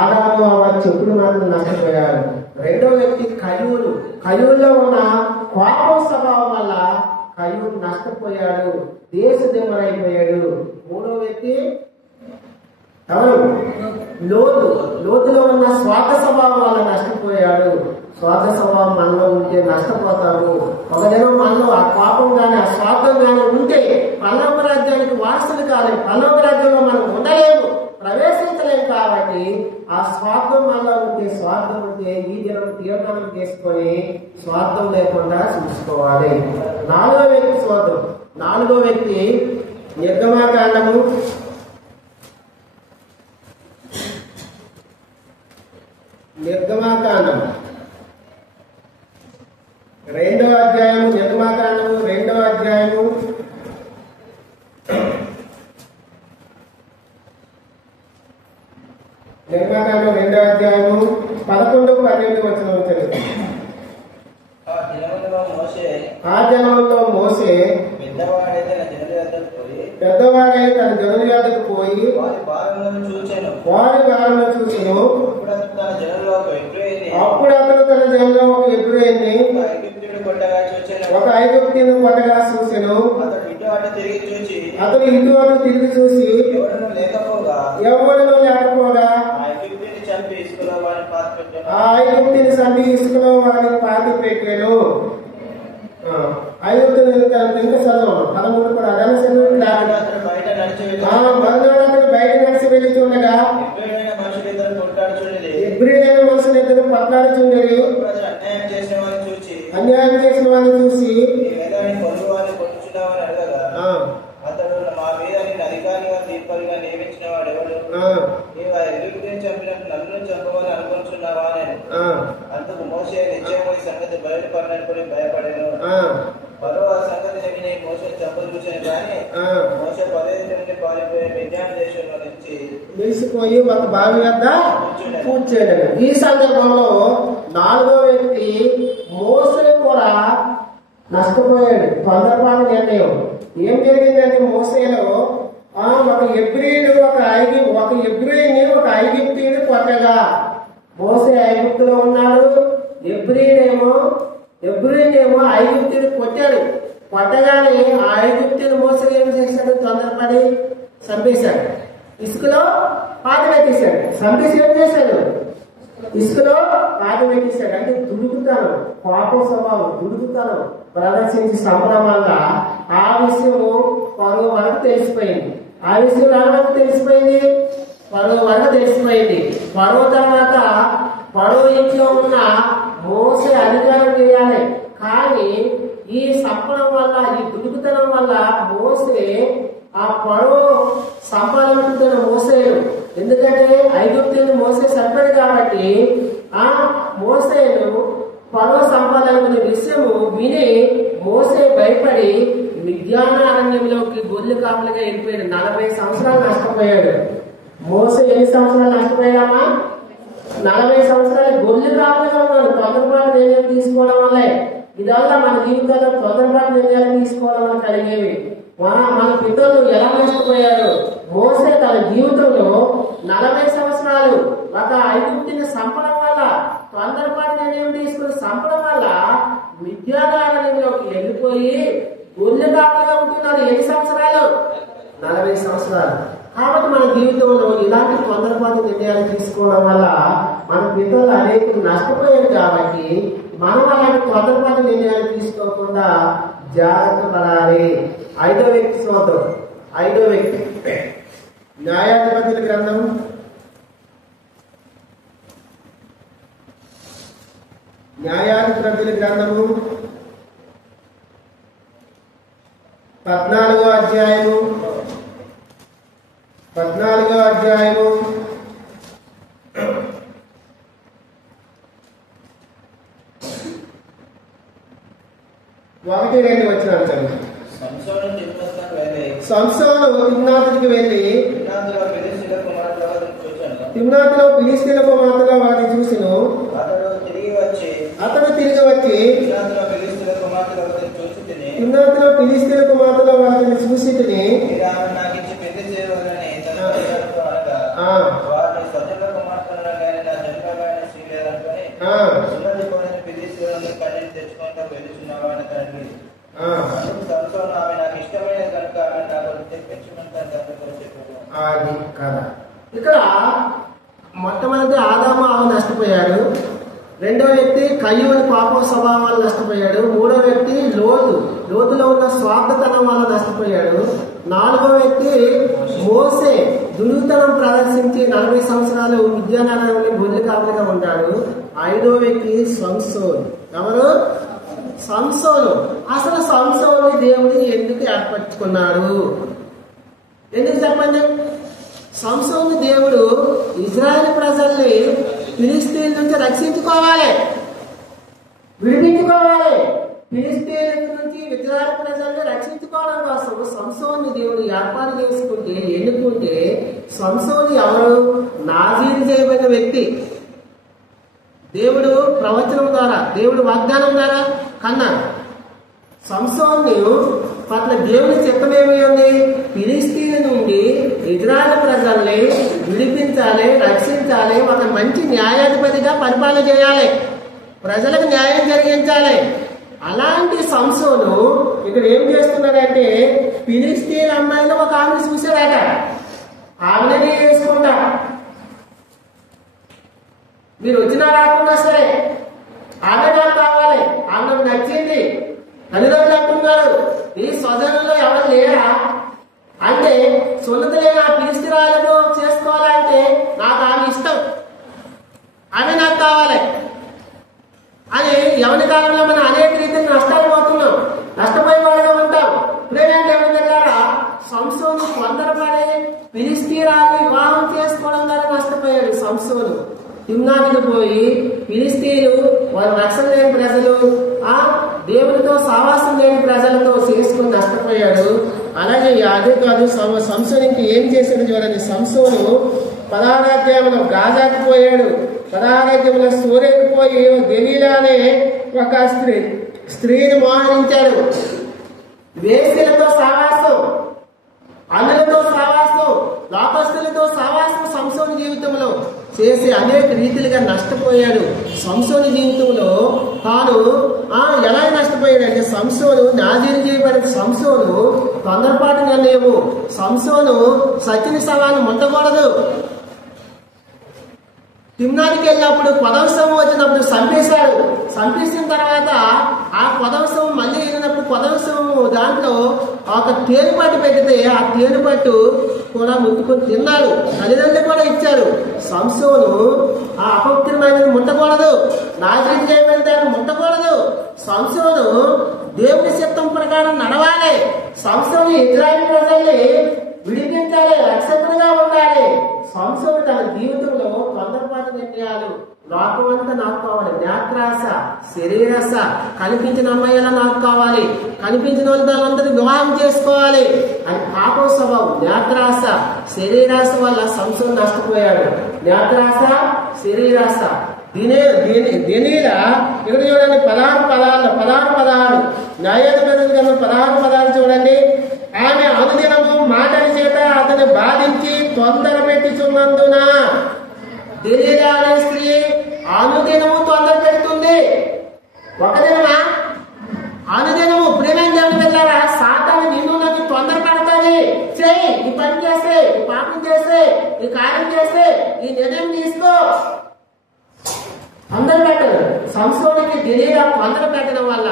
ఆదాము అవ్వ చెప్పుడు మాటలు నష్టపోయారు. రెండో వ్యక్తి కయ్యూను. కయ్యూల్లో ఉన్న కోపం స్వభావం వల్ల కయ్యూను నష్టపోయాడు, దేశ దిమ్మరైపోయాడు. మూడో వ్యక్తి ఎవరు? లోతు. లోతులో ఉన్న స్వార్థ స్వభావం వల్ల నష్టపోయాడు. స్వార్థ స్వభావం మనలో ఉంటే నష్టపోతాము. ఒక దినం మనలో ఆ కోపం కానీ ఆ స్వార్థం కానీ ఉంటే పరలోక రాజ్యానికి వారసులు కాలేము, పరలోక రాజ్యంలో మనం ఉండలేము, ప్రవేశించలేము. కాబట్టి ఆ స్వార్థం మనలో ఉంటే, స్వార్థం ఉంటే ఈ దినం తీర్మానం చేసుకొని స్వార్థం లేకుండా చూసుకోవాలి. నాలుగో వ్యక్తి స్వార్థం. నాలుగో వ్యక్తి నిర్గమాకాండము 2వ అధ్యాయము. నిర్గమాకాండము 2వ అధ్యాయము 11-12 వచనం చదువుతాం. ఆ జనంలో మోసే పెద్దవాడై తన జనుల యొద్దకు పోయి వారి భారమును చూచెను. అప్పుడు అతను తన జనులో ఒక ఎబ్రాయీని ఒక ఐగుప్తీయుని కొట్టగా చూసెను. అతడు ఇటు అటు తిరిగి చూసి ఎవరినో లేకపోగా ఆ ఐగుప్తుని చంపి ఇసుకలో వారిని పాతి పెట్టాను. ఐగుప్తుని ఇంకా చదవం 13 కూడా అదన మరునాడు అతను బయట నడిచి వెళ్తుండగా ఇబ్రీలైన మనుషులు ఇద్దరు పట్లాడుచుండేది. అన్యాయం చేసిన వారిని చూసి అతడు మా మీద అధికారిగా తీర్పరిగా నియమించిన వాడు ఎవడు? చంపినట్టు నన్ను చంపమని అనుకుంటున్నావా? నేను అందుకు మోసే నిశ్చయమో ఈ సంగతి బయటపడినట్టుకుని భయపడాను. మరో ఆ సంగతి జరిగిన మోసే చంపలు చూసాను కానీ మోసే పదేళ్ళ నుండి పారిపోయి మిద్యాన్ దేశంలో నుంచి నిలిచిపోయి ఒక బావి వద్ద కూర్చోడు. ఈ సందర్భంలో నాలుగో వ్యక్తి మోసే కూడా నష్టపోయాడు. తొందరపాటు నిర్ణయం. ఏం జరిగిందంటే మోసేలో ఒక ఎబ్రీయుడు ఒక ఎబ్రీయుని ఒక ఐగుప్తీయుడు కొట్టగా మోసే ఐగుప్తులో ఉన్నాడు. ఎబ్రీయుడేమో ఐగుప్తీయుడు కొట్టాడు. కొట్టగానే ఆ ఐగుప్తీయుడు మోసే ఏం చేశాడు? తొందరపడి చంపేశాడు. ఇసుకలో పాతి పెట్టేశాడు. చంపేసి ఏం చేశాడు? ఇసుకలో పాతి పెట్టేశాడు. అంటే దుడుకుతాను, కోప స్వభావం, దుడుకుతాను ప్రదర్శించి చంపడం వల్ల ఆ విషయము పరువు వరకు తెలిసిపోయింది. పరువు తర్వాత పరువు ఇంట్లో ఉన్న మోసే అధికారం చేయాలి. కానీ ఈ సంపడం వల్ల, ఈ దుడుకుతనం వల్ల మోసే ఆ పరువు సంపాదించుతున్న మోసేలు. ఎందుకంటే ఐగుప్తుని మోసే చంపాడు కాబట్టి ఆ మోసేలు పరువు సంపాదన విషయము విని మోసే భయపడి మిద్యాన అరణ్యంలోకి గొర్రెల కాపులుగా వెళ్ళిపోయాడు. 40 సంవత్సరాలు నష్టపోయాడు. మోసే ఎన్ని సంవత్సరాలు నష్టపోయామా? 40 సంవత్సరాలు గొర్రెల కాపులుగా ఉన్నాడు. తొందరపాటు నిర్ణయం తీసుకోవడం వల్లే ఇదల్ల మన జీవితంలో తొందరపాటు నిర్ణయాలు తీసుకోవడం వల్ల కలిగేవి. మన పితరులు ఎలా నష్టపోయారు? మోసే తన జీవితంలో 40 సంవత్సరాలు ఒక ఐగుప్తుని చంపడం వల్ల, తొందరపాటు నిర్ణయం తీసుకుని చంపడం వల్ల మిద్యానారణ్యంలోకి వెళ్ళిపోయి గొర్రెల కాపులుగా ఉంటున్నాడు. ఎన్ని సంవత్సరాలు? 40 సంవత్సరాలు. కాబట్టి మన జీవితంలో ఇలాంటి తొందరపాటు నిర్ణయాలు తీసుకోవడం వల్ల మన పితరులు అనేక నష్టపోయారు. కాబట్టి మనం అలాంటి తొందరపాటు నిర్ణయాలు తీసుకోకుండా జాగ్రత్త పడాలి. ఐదో వ్యక్తి స్వార్థం. ఐదో వ్యక్తి న్యాయాధిపతుల గ్రంథం 14వ అధ్యాయము 1-2 వచనాలు చదువు. సంసోను తిమ్నాతుకి వెళ్ళి తిమ్నాతులో ఫిలిష్తీయుల కుమార్తెగా వారిని చూసెను. అతడు తిరిగి వచ్చి తిమ్నాతులో ఫిలిష్తీయుల కుమార్తెగా వారిని చూసి అది కదా. ఇక్కడ మొట్టమొదటి ఆదాము ఆమె నష్టపోయాడు. రెండో వ్యక్తి కయ్యూని పాప స్వభావం వల్ల నష్టపోయాడు. మూడో వ్యక్తి లోతులో ఉన్న స్వార్థతనం వల్ల నష్టపోయాడు. నాలుగో వ్యక్తి మోసే దురుతనం ప్రదర్శించి 40 సంవత్సరాలు విద్యానగరంలో బొల్లి కాపులుగా ఉంటాడు. ఐదో వ్యక్తి సంసోను. ఎవరు? సంసోను. అసలు సంసోను దేవుడు ఎందుకు ఏర్పరచుకున్నాడు? ఎందుకు చెప్పండి? సంసోను దేవుడు ఇజ్రాయెల్ ప్రజల్ని ఫిలిస్తీన్ల నుంచి రక్షించుకోవాలి, విడిపించుకోవాలి. ఫిలిస్తీన్ల నుంచి ఇజ్రాయెల్ ప్రజల్ని రక్షించుకోవడం కోసం సంసోను దేవుడు ఏర్పాటు చేసుకుంటే, ఎన్నుకుంటే, సంసోను ఎవరు? నాజీరు చేయబడిన వ్యక్తి. దేవుడు ప్రవచనం ద్వారా, దేవుడు వాగ్దానం ద్వారా కన్నాడు. సంసోను పట్ల దేవుని చిత్తమేమి ఉంది? ఫిలిస్తీన్ల నుండి ఇజ్రాయెల్ ప్రజల్ని విడిపించాలి, రక్షించాలి, ఒక మంచి న్యాయాధిపతిగా పరిపాలన చేయాలి, ప్రజలకు న్యాయం జరిగించాలి. అలాంటి సంసోను ఇక్కడ ఏం చేస్తున్నాడంటే, ఫిలిస్తీన్ అమ్మాయిలో ఒక ఆమె చూశాడట, ఆమెనే వేసుకుంటా, మీరు వచ్చినా రాకుండా సరే ఆమె నాకు కావాలి, ఆమె నాకు నచ్చింది. తల్లిదండ్రులు అంటున్నారు, ఈ స్వజనంలో ఎవరు లేరా అంటే, సున్నతలే నా ఫిలిస్తీయురాలను చేసుకోవాలంటే నాకు ఆమె ఇష్టం, ఆమె నాకు కావాలి అని ఎవరి కాలంలో మనం అనేక రీతిని నష్టాలు పోతున్నాం, నష్టపోయేవాడుగా ఉంటాం. ఇప్పుడేంటే ఏమన్నారా, సంసోను తొందరపడి ఫిలిస్తీయురాలను వివాహం చేసుకోవడం ద్వారా నష్టపోయాడు. సంసోను తిమ్నానికి పోయి ఫిలిస్తీయులు వారు రక్షణ లేని ప్రజలు, దేవునితో సావాసం లేని ప్రజలతో చేసుకుని నష్టపోయాడు. అలాగే అదే కాదు, సంసోనికి ఏం చేశాడు చూడండి. సంసోను 16వ అధ్యాయంలో గాజాకి పోయాడు, 16వ అధ్యాయంలో సూర్యకి పోయి దెలీలా అనే ఒక స్త్రీని మోహరించాడు. వేశ్యలతో సావాసం, అన్నులతో సావాసం, లోకస్తులతో సావాసం సంసోను జీవితంలో చేసి అనేక రీతిలుగా నష్టపోయాడు. సంసోను జీవితంలో తాను ఎలా నష్టపోయాడు అంటే, సంసోను నాజీరు చేయబడిన సంసోను తొందరపాటు నిర్ణయము. సంసోను సచిని శవాన్ని ముట్టకూడదు. తిమ్నానికి వెళ్ళినప్పుడు కొదవసం వచ్చినప్పుడు చంపేశాడు. చంపేసిన తర్వాత ఆ కొదవసం మళ్ళీ వెళ్ళినప్పుడు కొదవసం దాంట్లో ఒక తేనెపట్టు పెడితే ఆ తేనెపట్టు కూడా ముట్టుకొని తిన్నాడు. తల్లిదండ్రులు కూడా ఇచ్చారు. సంసోను ఆ అపవిత్రమైనది ముట్టకూడదు, నాజీరు చేయబడిన దాన్ని ముట్టకూడదు. సంసోను దేవుని చిత్తం ప్రకారం నడవాలి. సంసోను ఇజ్రాయెల్ ప్రజల్ని విడిపించాలి, రక్షకుడుగా ఉండాలి. సంసోను తన జీవితంలో తొందరపాటు నిర్ణయాలు, లోకమంతా నాకు కావాలి, నేత్రాశ, శరీరాశ, కనిపించిన అమ్మాయిలా నాకు కావాలి, కనిపించిన వాళ్ళు దానందరూ వివాహం చేసుకోవాలి అని పాపం స్వభావం, నేత్రాశ, శరీరాశ వల్ల సంసోను నష్టపోయాడు. నేత్రాశ, శరీరాశ. దీనిలా ఇక్కడ చూడండి 16 న్యాయాధిపతుల గ్రంథం 16 చూడండి. ఆమె అనుదినము మాటల చేత అతను బాధించి తొందర పెట్టుచున్నందున, దెలీలా అనే స్త్రీ అనుదినము తొందర పెడుతుంది. ఒక దినమా? అనుదినము. ప్రేమైన దేవుని వెళ్ళారా, సాతాను నిన్ను నన్ను తొందర పెడతాది. చెయ్యి, ఈ పని చేస్తే, ఈ పాపం చేస్తే, ఈ కార్యం చేస్తే, ఈ నిర్ణయం తీసుకో. తొందర పెట్టదు. సంసోనుకి దెలీలా తొందర పెట్టడం వల్ల,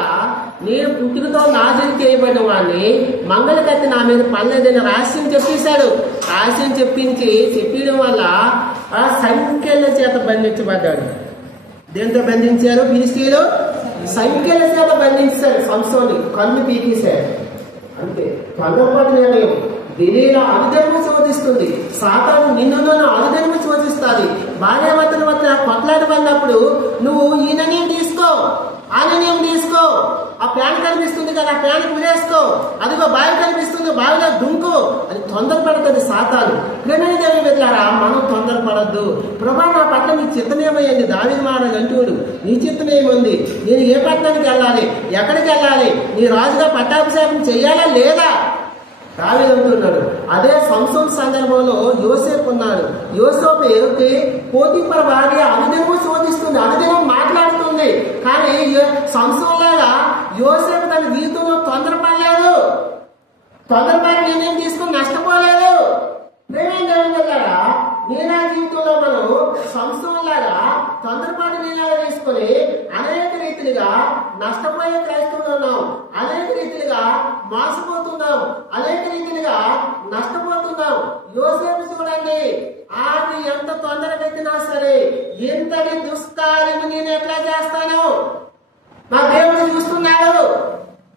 నేను పుట్టుకతో నాజీరు చేయబడిన వాడిని, మంగళ కత్తి నా మీద పడలేదని రహస్యం చెప్పేశాడు. రహస్యం చెప్పడం వల్ల ఆ సంఖ్యల చేత బంధించబడ్డాడు. దేంతో బంధించారు? ఫిలిస్తీయులు సంఖ్యల చేత బంధించారు. సంసోని కన్ను పీకేశారు. అంతే. తొందరపాటు నిర్ణయం. దెలీలా అనుదినము శోధిస్తుంది. సాతాను నిన్ను అనుదినము శోధిస్తుంది. భార్యాభర్తల మధ్య కొట్లాట పడినప్పుడు నువ్వు ఈ నిర్ణయం తీసుకో, ఆ నిర్ణయం తీసుకో. ఆ ప్యాన్ కనిపిస్తుంది కదా, ఆ ప్యాన్ కుదేసుకో. అదిగో బావి కనిపిస్తుంది, బావిలో దుంకు అని తొందరపడుతుంది సాతాను. ప్రేమైన దేవుని వెళ్ళారా, మనం తొందరపడద్దు. ప్రభా, నా పట్ల నీ చిత్తమేమయ్యింది? దావీదు మహారాజు అంటుడు, నీ చిత్తమేముంది? నేను ఏ పట్టణానికి వెళ్ళాలి, ఎక్కడికి వెళ్ళాలి, నీ రాజుగా పట్టాభిషేకం చెయ్యాలా లేదా? దావీదు అంటున్నాడు. అదే సంసోను సందర్భంలో యోసేపు ఉన్నాడు. యోసేపు పోతీఫర్ భార్య అనుదినము శోధిస్తుంది, అనుదినం మాట్లాడుతుంది. కానీ సంసోను లాగా యోసేపు తన జీవితంలో తొందరపడలేదు, తొందరపాటు నిర్ణయం తీసుకుని నష్టపోలేదు. ప్రేమైన దేవుని వెళ్ళారా, నీ నా జీవితంలో మనం సంసోను లాగా తొందరపాటు నిర్ణయాలు తీసుకుని నష్టపోయే క్రైస్తవులు ఉన్నాం, అనేక రీతిలుగా మోసపోతున్నాం, అనేక రీతిలుగా నష్టపోతున్నాం. యోసేపు చూడండి, ఆది ఎంత తొందరగా ఎత్తినా సరే ఇంతటి దుష్కార్యము నేను ఎట్లా చేస్తాను, నా దేవుడు చూస్తున్నాడు,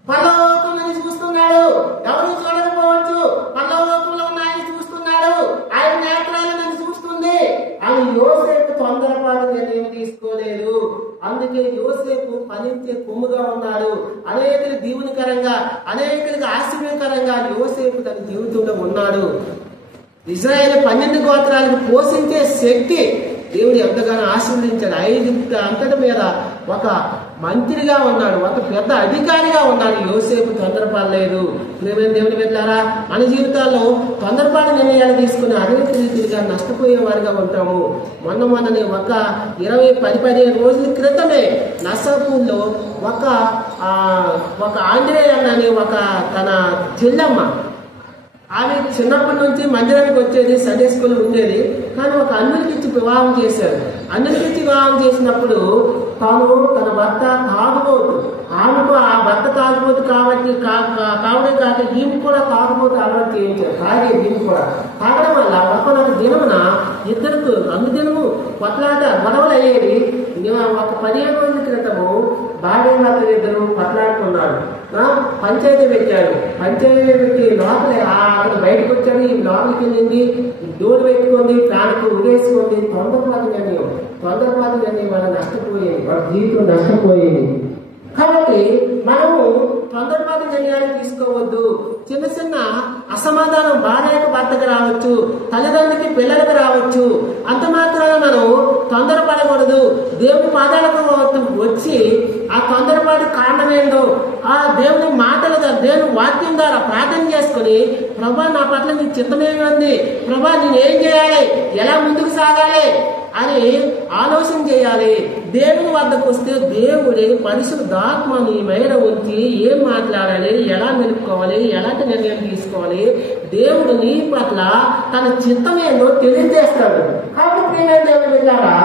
పరలోకంలో చూస్తున్నాడు, ఎవరు చూడకపోవచ్చు, పరలోకంలో ఉన్న ఆయన చూస్తున్నాడు, ఆయన నేత్రాలు నన్ను చూస్తుంది అని యోసేపు తొందరపాటు నిర్ణయం తీసుకోలేదు. అందుకే యోసేపు ఫలించే కొమ్ముగా ఉన్నాడు. అనేకులు దీవునికరంగా, అనేకులకు ఆశ్చర్యకరంగా యోసేపు తన జీవితంలో ఉన్నాడు. ఇశ్రాయేలు 12 గోత్రాలకు పోషించే శక్తి దేవుడు ఎంతగానో ఆశీర్వదించాడు. ఐగుప్తు అంతటి మీద ఒక మంత్రిగా ఉన్నాడు, ఒక పెద్ద అధికారిగా ఉన్నాడు. యోసేపు తొందరపడలేదు. ప్రియమైన దేవుని బిడ్డలారా, మన జీవితాల్లో తొందరపాటు నిర్ణయాలు తీసుకుని అనేక రీతిగా నష్టపోయేవారుగా ఉంటాము. మొన్ననే ఒక 10-15 రోజుల క్రితమే నర్సాపూర్లో ఒక ఆంధ్రేయ అనే ఒక తన చెల్లెమ్మ, ఆమె చిన్నప్పటి నుంచి మందిరానికి వచ్చేది, సండే స్కూల్ ఉండేది. కానీ ఒక అన్యులకి ఇచ్చి వివాహం చేశారు. అన్యులకి ఇచ్చి వివాహం చేసినప్పుడు తాను తన భర్త తాగుబోతు, ఆమెకు ఆ భర్త తాగుబోతు కాబట్టి కావడే కాక ఈమె కూడా తాగుబోతు అలవాటు చేయించారు. తాగే దీన్ని కూడా తాగడం వల్ల ఒకనొక దినమున ఇద్దరికి దినము కొట్లాట గొడవలు అయ్యేది. ఒక 15 రోజుల క్రితము భార్య ఇద్దరు కొట్లాడుకున్నారు. పంచాయతీ పెట్టారు. పంచాయతీ పెట్టి లోపలే అక్కడ బయటకు వచ్చాడు, ఈ లోపలికి వెళ్ళింది, డోర్ పెట్టుకుంది, ఫ్యాన్కు ఉడేసుకుంది. తొందరపాటు నిర్ణయం వల్ల నష్టపోయేది, వాళ్ళ జీవితం నష్టపోయేది. కాబట్టి మనము తొందరపాటు నిర్ణయాలు తీసుకోవద్దు. చిన్న చిన్న అసమాధానం భార్యకు భర్తకు రావచ్చు, తల్లిదండ్రులకి పిల్లలకు రావచ్చు. అంత మాత్రాన మనం తొందరపడకూడదు. దేవుని పాదాలకు వచ్చి ఆ తొందరపాటు కారణం ఏంటో ఆ దేవుని మాటలు దేవుని వాక్యం ద్వారా ప్రార్థన చేసుకుని, ప్రభా నా పట్ల నీ చిత్తమేమి ఉంది, ప్రభా నేను ఏం చేయాలి, ఎలా ముందుకు సాగాలి అని ఆలోచన చేయాలి. దేవుని వద్దకు వస్తే దేవుడి పరిశుద్ధాత్మ నీ మీద ఉంచి ఏం మాట్లాడాలి, ఎలా నిలుపుకోవాలి, ఎలాంటి నిర్ణయం తీసుకోవాలి, దేవుడు నీ పట్ల తన చిత్తం ఏందో తెలియజేస్తాడు. కాబట్టి దేవుని వెళ్ళారా,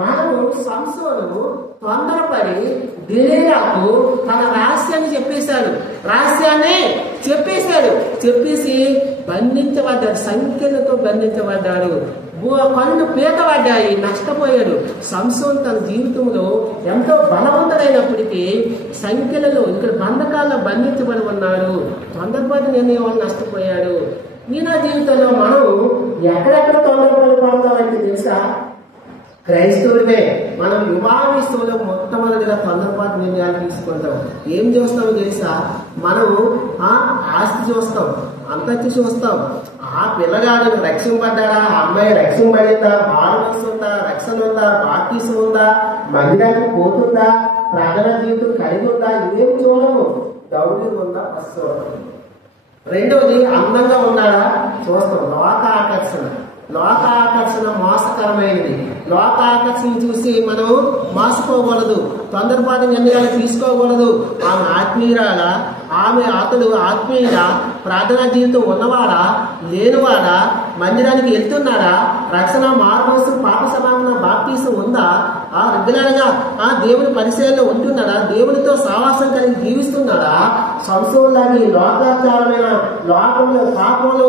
మనము సంసోను తొందరపడి దెలీలాకు తన రహస్యాన్ని చెప్పేసి బంధించబడ్డాడు, సంఖ్యలతో బంధించబడ్డాడు, కళ్ళు పీకబడ్డాయి, నష్టపోయాడు. సంసోను తన జీవితంలో ఎంతో బలవంతుడైనప్పటికీ సంఖ్యలలో ఇక్కడ బంధకాల్లో బంధించబడి ఉన్నాడు. తొందరపాటు నిర్ణయం వల్ల నష్టపోయాడు. నా జీవితంలో మనం ఎక్కడెక్కడ తొందరపడిపోతామంటే తెలుసా, క్రైస్తవులమే మనం యువావిస్తువులో మొట్టమొదటిగా తొందరపాటు నిర్ణయాలు తీసుకుంటాం. ఏం చూస్తామో తెలుసా, మనం ఆస్తి చూస్తాం, అంతస్తు చూస్తాం, ఆ పిల్లగాడు రక్షింపడ్డా, ఆ అమ్మాయి రక్షింపడిందా, బాలనస్ ఉందా, రక్షణ ఉందా, బాప్టిజం ఉందా, మందిరానికి పోతుందా, ప్రార్థన జీవితం కలిగి ఉందా, ఇవేం చూడము. దౌర్యం ఉందా ఫస్ట్. రెండవది అందంగా ఉన్నాడా చూస్తాం. లోక ఆకర్షణ మోసకరమైనది. లోక ఆకర్షణ చూసి మనం మోసపోకూడదు, తొందరపాటు నిర్ణయాలు తీసుకోకూడదు. ఆమె ఆత్మీయురాలా, అతడు ఆత్మీయుడా, ప్రార్థనా జీవితం ఉన్నవాడా, లేనివాడా, మందిరానికి వెళ్తున్నాడా, రక్షణ మార్మోసు పాప సమాపన బాప్తీసం ఉందా, రెగ్యులర్ గా దేవుని పరిచయంలో ఉంటున్నాడా, దేవునితో సావాసం కలిగి జీవిస్తున్నాడా, సంసోన్లాగా ఈ లోకాచారమైన లోకంలో పాపంలో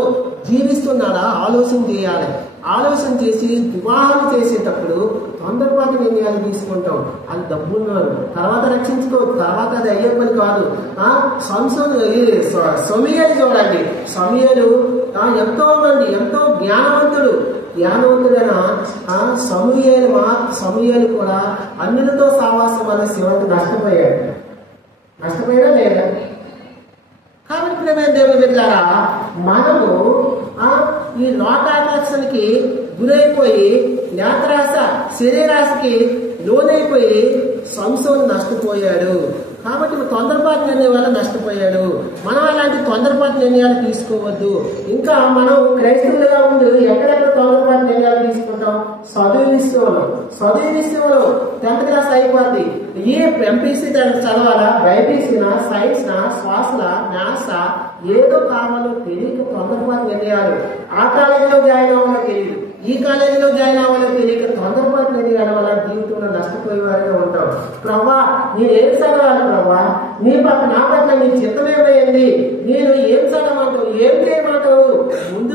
జీవిస్తున్నాడా ఆలోచన చేయాలి. ఆలోచన చేసి వివాహం చేసేటప్పుడు తొందరపాటు నిర్ణయాలు తీసుకుంటాం. అది డబ్బున్నారు, తర్వాత రక్షించుకోవచ్చు, తర్వాత అది అయ్యే పని కాదు. సమూయేలు చూడండి, సమూయేలు ఎంతో మంది ఎంతో జ్ఞానవంతుడైన సమూయేలు కూడా అన్యులతో సావాసం వల్ల శివుడికి నష్టపోయాడా లేదా? కాబట్టి ప్రియమైన దేవుని బిడ్డలారా, మనము ఈ లోకాకర్షణకి గురైపోయి నేత్రాశ శరీరాశకి లోనైపోయి సంసోను నష్టపోయాడు. కాబట్టి తొందరపాటు నిర్ణయం వల్ల నష్టపోయాడు. మనం అలాంటి తొందరపాటు నిర్ణయాలు తీసుకోవద్దు. ఇంకా మనం క్రైస్తవులుగా ఉండి ఎక్కడెక్కడ తొందరపాటు నిర్ణయాలు తీసుకుంటాం. చదువు విషయంలో 10th క్లాస్ అయిపోద్ది, ఎంపీసీ చదవాలా, బైపీసీనా, సైన్స్నా, శ్వాసనా, మ్యాథ్సా, ఏదో కావాలో తెలియక తొందరపాటు నిర్ణయాలు. ఆ కాలేజీలో జాయిన్ అవ్వాలో తెలియదు, ఈ కాలేజీలో జాయిన్ అవ్వాలో తెలియక తొందరపాటు నిర్ణయాల వల్ల జీవితంలో నష్టపోయేవారుగా ఉంటాం. ప్రభా నేనేం చదవాలి ప్రభా, నీ పట్ల నా పట్ల నీ చిత్తమేమైంది, నేను ఏం చదవమంటావు, ఏం చేయమంటావు? ముందు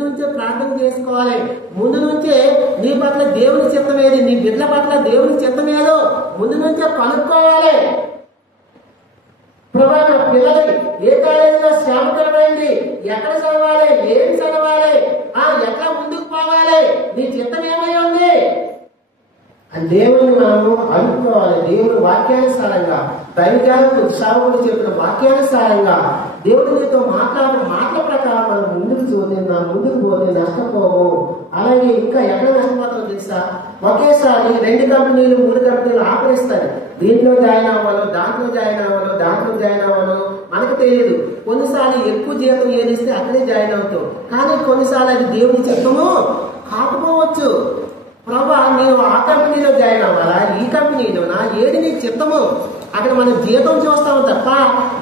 నుంచే ప్రార్థన చేసుకోవాలి. ముందు నుంచే నీ పట్ల దేవుని చిత్తమేది, నీ బిడ్డల పట్ల దేవుని చిత్తమేదో ముందు నుంచే కనుక్కోవాలి. ప్రభా నా పిల్లలకి ఏ కాలేజీలో శ్యామకరమైంది, ఎక్కడ చదవాలి, ఏం చదవాలి, ఎట్లా ముందుకు పోవాలి, నీ చిత్తం ఏమై ఉంది అని దేవుని మనము అనుకోవాలి. దేవుని వాక్యానుసారంగా దైవజనుడు సేవకుడు చెప్పిన వాక్యానుసారంగా దేవుడు నీతో మాట్లాడిన మాటల ప్రకారం మనం ముందుకు పోతే నష్టపోవు. అలాగే ఇంకా ఎక్కడ నష్టపోతామో తెలుసా? ఒకేసారి 2 కంపెనీలు 3 కంపెనీలు ఆపరిస్తారు. దీంట్లో జాయిన్ అవ్వాలో, దాంట్లో జాయిన్ అవ్వాలో మనకు తెలియదు. కొన్నిసార్లు ఎక్కువ జీతం ఏదిస్తే అక్కడే జాయిన్ అవుతాం, కానీ కొన్నిసార్లు అది దేవుని చిత్తము కాకపోవచ్చు. ప్రభా నేను ఆ కంపెనీలో జాయిన్ అవ్వాలా, ఈ కంపెనీలోనా, ఏది నీ చిత్తము? అక్కడ మనం జీతం చూస్తాము తప్ప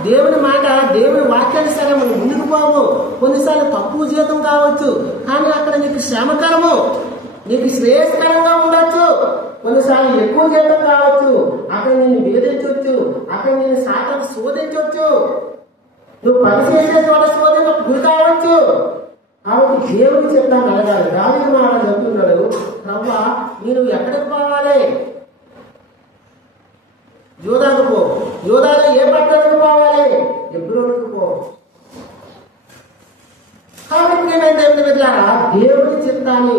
దేవుని మాట, దేవుని వాక్యానుసారం మనం ముందుకు పోము. కొన్నిసార్లు తక్కువ జీతం కావచ్చు, కానీ అక్కడ నీకు శ్రమకరము, నీకు శ్రేయస్కరంగా ఉండొచ్చు. కొన్నిసార్లు ఎక్కువ జీతం కావచ్చు, అక్కడ నిన్ను వేధించవచ్చు, అక్కడ నిన్ను సాటం శోధించవచ్చు, నువ్వు పని చేసే చోట శోధించకు గురి కావచ్చు. కాబట్టి దేవుని చిత్తాన్ని అడగాలి. దావీదు మాట చెప్తున్నాడు, ప్రభా నేను ఎక్కడికి పోవాలి? యోధాకు పో. యోధాలో ఏ పట్టణానికి పోవాలి? హెబ్రోనుకు పో. కాబట్టి ఏంటంటే దేవుని చిత్తాన్ని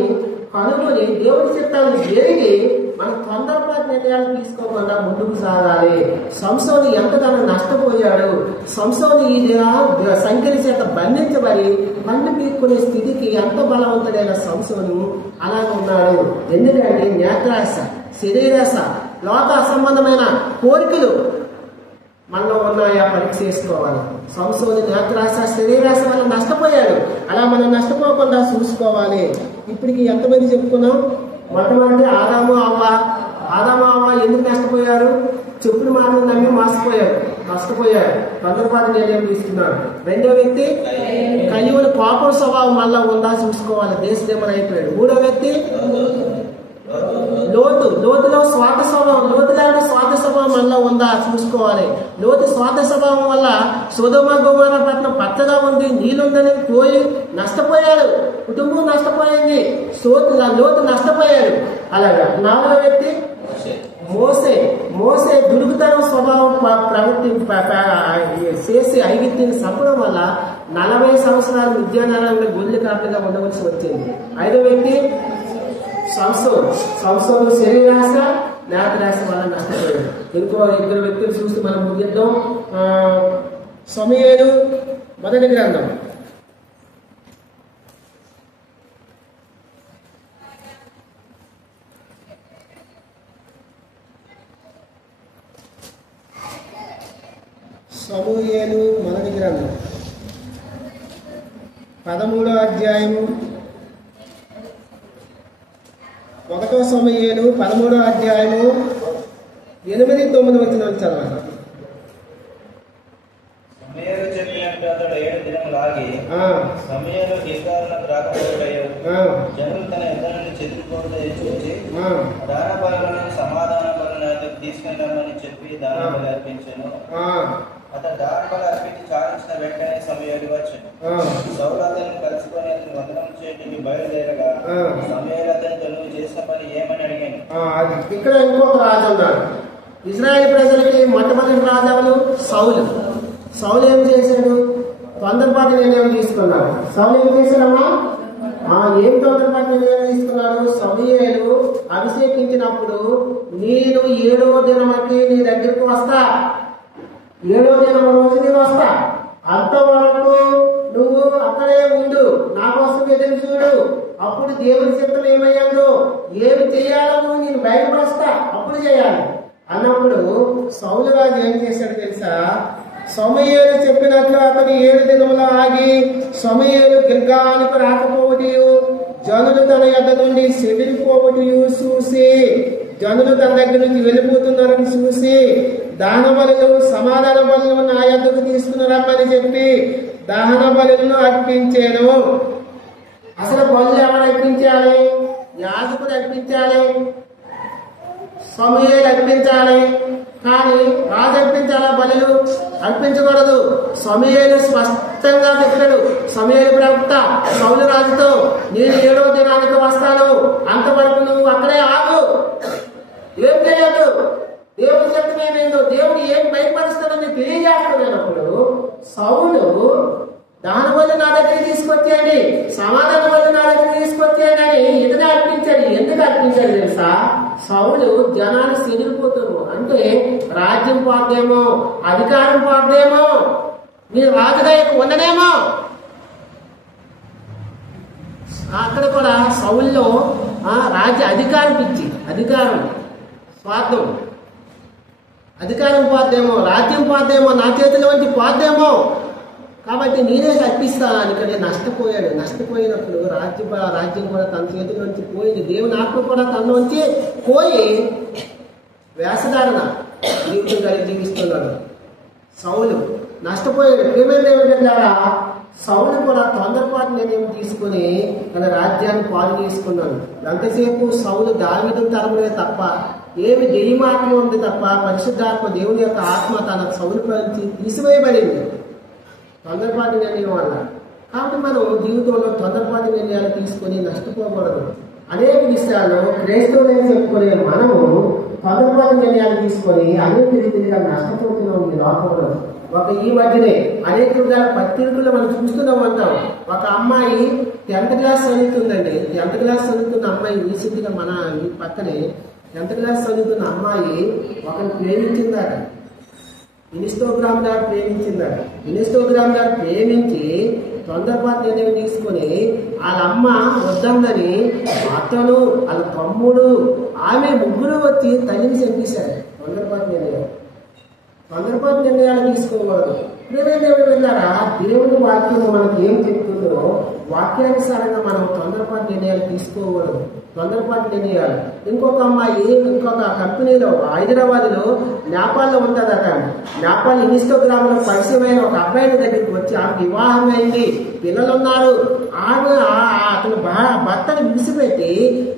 కనుగొని, దేవుని చిత్తాన్ని ఎరిగి మనం తొందరపాటు నిర్ణయాలు తీసుకోకుండా ముందుకు సాగాలి. సంసోను ఎంతగానో నష్టపోయాడు. సంసోను ఈ సంఖ్యల చేత బంధించబడి బండి పీక్కునే స్థితికి ఎంత బలవంతుడైన సంసోను అలాగే ఉన్నాడు. ఎందుకంటే నేత్రాశ, శరీరాశ, లోక సంబంధమైన కోరికలు మనలో ఉన్నాయా పరీక్ష చేసుకోవాలి. సంసోను నేత్రాశ, శరీరాశ వల్ల నష్టపోయాడు. అలా మనం నష్టపోకుండా చూసుకోవాలి. ఇప్పటికి ఎంతమంది చెప్పుకున్నాం? మొట్టమొదటి ఆదాము అవ్వ ఎందుకు నష్టపోయారు? చెప్పుల మాటలు నమ్మి నష్టపోయారు, తొందరపాటు నిర్ణయం తీసుకున్నాడు. రెండో వ్యక్తి కయ్యూని కోపం స్వభావం మళ్ళా ఉందా చూసుకోవాలి, దేశదేమని అయిపోయాడు. మూడో వ్యక్తి లోతులో స్వార్థ స్వభావం, లోతులాంటి స్వార్థ స్వభావం మనలో ఉందా చూసుకోవాలి. లోతు స్వార్థ స్వభావం వల్ల సొదొమ గొమొర్రా పట్టణం పచ్చగా ఉంది, నీళ్ళుందని పోయి నష్టపోయాడు, కుటుంబం నష్టపోయింది, లోతు నష్టపోయాడు. అలాగా నాలుగో వ్యక్తి మోసే దుర్గుతనం స్వభావం చేసి ఐగుప్తుని చంపడం వల్ల 40 సంవత్సరాలు విద్యానగరంలో గొల్లి కాపుగా ఉండవలసి వచ్చింది. ఐదో వ్యక్తి సంసోను శరీరాశ, నేత్రాశ వల్ల నష్టపోయాడు. ఇంకో 2 వ్యక్తులు చూసి మనం ముగిద్దాం. సమూయేలు మొదటి గ్రంథం 13వ అధ్యాయము 1 సమూయేలు 13వ అధ్యాయము 8-9 వచనాలు చదవాలి. సమూయేలు చెప్పినట్టు అతడు 7 దినములు ఆగి సమూయేలు గిల్గాలునకు రాకపోవుటయు జనులు తన యుద్ధ నుండి చెదిరిపోవుటయు చూచి దాన బలులను సమాధాన బలులను తీసుకుని రమ్మని చెప్పి దాన బలి అర్పించెను. అతడు దాన బలి అర్పించి చాలించిన వెంటనే సమూయేలు వచ్చెను. సౌలు అతన్ని కలుసుకొని అతను వందనం చేయడానికి బయలుదేరగా సమూయేలు అతనితో నువ్వు చేసిన పని ఏమని అడిగాను. ఇక్కడ ఇంకొక రాజు ఉన్నాడు. ఇశ్రాయేలు ప్రజలకి మొట్టమొదటి రాజు సౌలు ఏం చేశాడు? తొందరపాటు నిర్ణయం తీసుకున్నాడు. సౌలు ఏం చేశాడమ్మా? ఏం తొందరపాటు నిర్ణయం తీసుకున్నాడు? సమూయేలు అభిషేకించినప్పుడు నేను 7వ దినమకి నీ దగ్గరకు వస్తా, 7వ దినం రోజు నేను వస్తా, అంతవరకు నువ్వు అక్కడే ఉండు, నా కోసం ఎదురు చూడు, అప్పుడు దేవుని చిత్తం ఏమయ్యాదో ఏమి చేయాలో నేను బయటపరుస్తా, అప్పుడు చేయాలి అన్నప్పుడు సౌలు రాజు ఏం చేశాడు తెలుసా? సమూయేలు చెప్పినట్లు అతను 7 దినములు ఆగి సమూయేలు గిల్గాలుకు రాకపోవటయు జనులు తన యొద్ద నుండి చెదిరిపోవటయు చూసి, జనులు తన దగ్గర నుంచి వెళ్ళిపోతున్నారని చూసి దహన బలులు సమాధాన బలులు నా యొద్దకు తీసుకుని రమ్మని చెప్పి దహన బలులను అర్పించాను. అసలు బలు ఎవరు అర్పించాలి? యాజకుడు అర్పించాలి, సమూయేలు అర్పించాలి. కానీ రాజు అర్పించాలా బలులు? అర్పించకూడదు. సమూయేలు స్పష్టంగా చెప్పాడు. సమూయేలు ప్రవక్త సౌలు రాజుతో, నేను 7వ దినానికి వస్తాను, అంతవరకు నువ్వు అక్కడే ఆగు, ఏం చేయదు, దేవుడు చెప్తున్నాను, దేవుడు ఏం బయటపరుస్తాడని తెలియజేస్తున్నానప్పుడు సౌలు దానివల్ల నా దగ్గరికి తీసుకొచ్చేయండి, సమాధానం వల్ల నా దగ్గరికి తీసుకొచ్చేయండి అని ఇతనే అర్పించాడు. ఎందుకు అర్పించాడు తెలుసా? సౌలు జనాలు చెదిరిపోతారు, అంటే రాజ్యం పోద్దేమో, అధికారం పోద్దేమో, నీ రాజుగా ఉండనేమో. అక్కడ కూడా సౌల్లో రాజ్య అధికారం పిచ్చి, అధికారం స్వార్థం, అధికారం పోద్దేమో, రాజ్యం పోద్దేమో, నా చేతిలోంచి పోద్దేమో, కాబట్టి నేనే అర్పిస్తాను. ఇక్కడ నష్టపోయినప్పుడు రాజ్యం కూడా తన చేతిలోంచి పోయింది, దేవుని ఆత్మ కూడా తనలోంచి పోయి వేషధారణ జీవితం కలిగి జీవిస్తున్నాడు. సౌలు నష్టపోయాడు. ప్రేమైన ఏమిటంటారా? సౌలు కూడా తొందరపాటు నిర్ణయం తీసుకుని తన రాజ్యాన్ని పాలు చేసుకున్నాడు. ఎంతసేపు సౌలు దావీదు తరములే తప్ప, ఏమి దెయ్యమాత్మ ఉంది తప్ప పరిశుద్ధాత్మ దేవుని యొక్క ఆత్మ తన సౌలు నుంచి తీసివేయబడింది తొందరపాటు నిర్ణయం వల్ల. కాబట్టి మనం జీవితంలో తొందరపాటు నిర్ణయాలు తీసుకొని నష్టపోకూడదు. అనేక విషయాలు క్రైస్తవులని చెప్పుకునే మనము తొందరపాటు నిర్ణయాలు తీసుకొని అనేక రీతిగా నష్టపోతున్నాం ఈ లోకంలో. ఈ మధ్యనే అనేక విధాల పత్రికలు మనం చూస్తూనే ఉంటాం. ఒక అమ్మాయి 10th క్లాస్ చదువుతుందండి. 10th క్లాస్ చదువుతున్న అమ్మాయి రీసెంట్గా మన ఈ పక్కనే 10th క్లాస్ చదువుతున్న అమ్మాయి ఒకరిని ప్రేమించిందట. ఇన్స్టాగ్రామ్ ద్వారా ప్రేమించిందట. ఇన్స్టాగ్రామ్ ద్వారా ప్రేమించి తొందరపాటు నిర్ణయం తీసుకుని వాళ్ళ అమ్మ వద్దందని అతను వాళ్ళ తమ్ముడు ఆమె ముగ్గురు వచ్చి తల్లిని చంపేశారు. తొందరపాటు నిర్ణయాలు తీసుకోకూడదు. దేవుడు వెళ్ళారా? దేవుని వాక్యం మనకి ఏం చెప్తుందో వాక్యానుసారంగా మనం తొందరపాటు నిర్ణయాలు తీసుకోకూడదు. తొందరపాటు నిర్ణయాలు. ఇంకొక అమ్మాయి ఇంకొక కంపెనీలో హైదరాబాద్ లో నేపాల్లో ఉంటుందట. నేపాల్ ఇన్స్టాగ్రామ్ లో పరిచయమైన ఒక అబ్బాయి దగ్గరికి వచ్చి ఆమె వివాహం అయింది, పిల్లలు ఉన్నారు. ఆమె అతను భర్తను విడిచిపెట్టి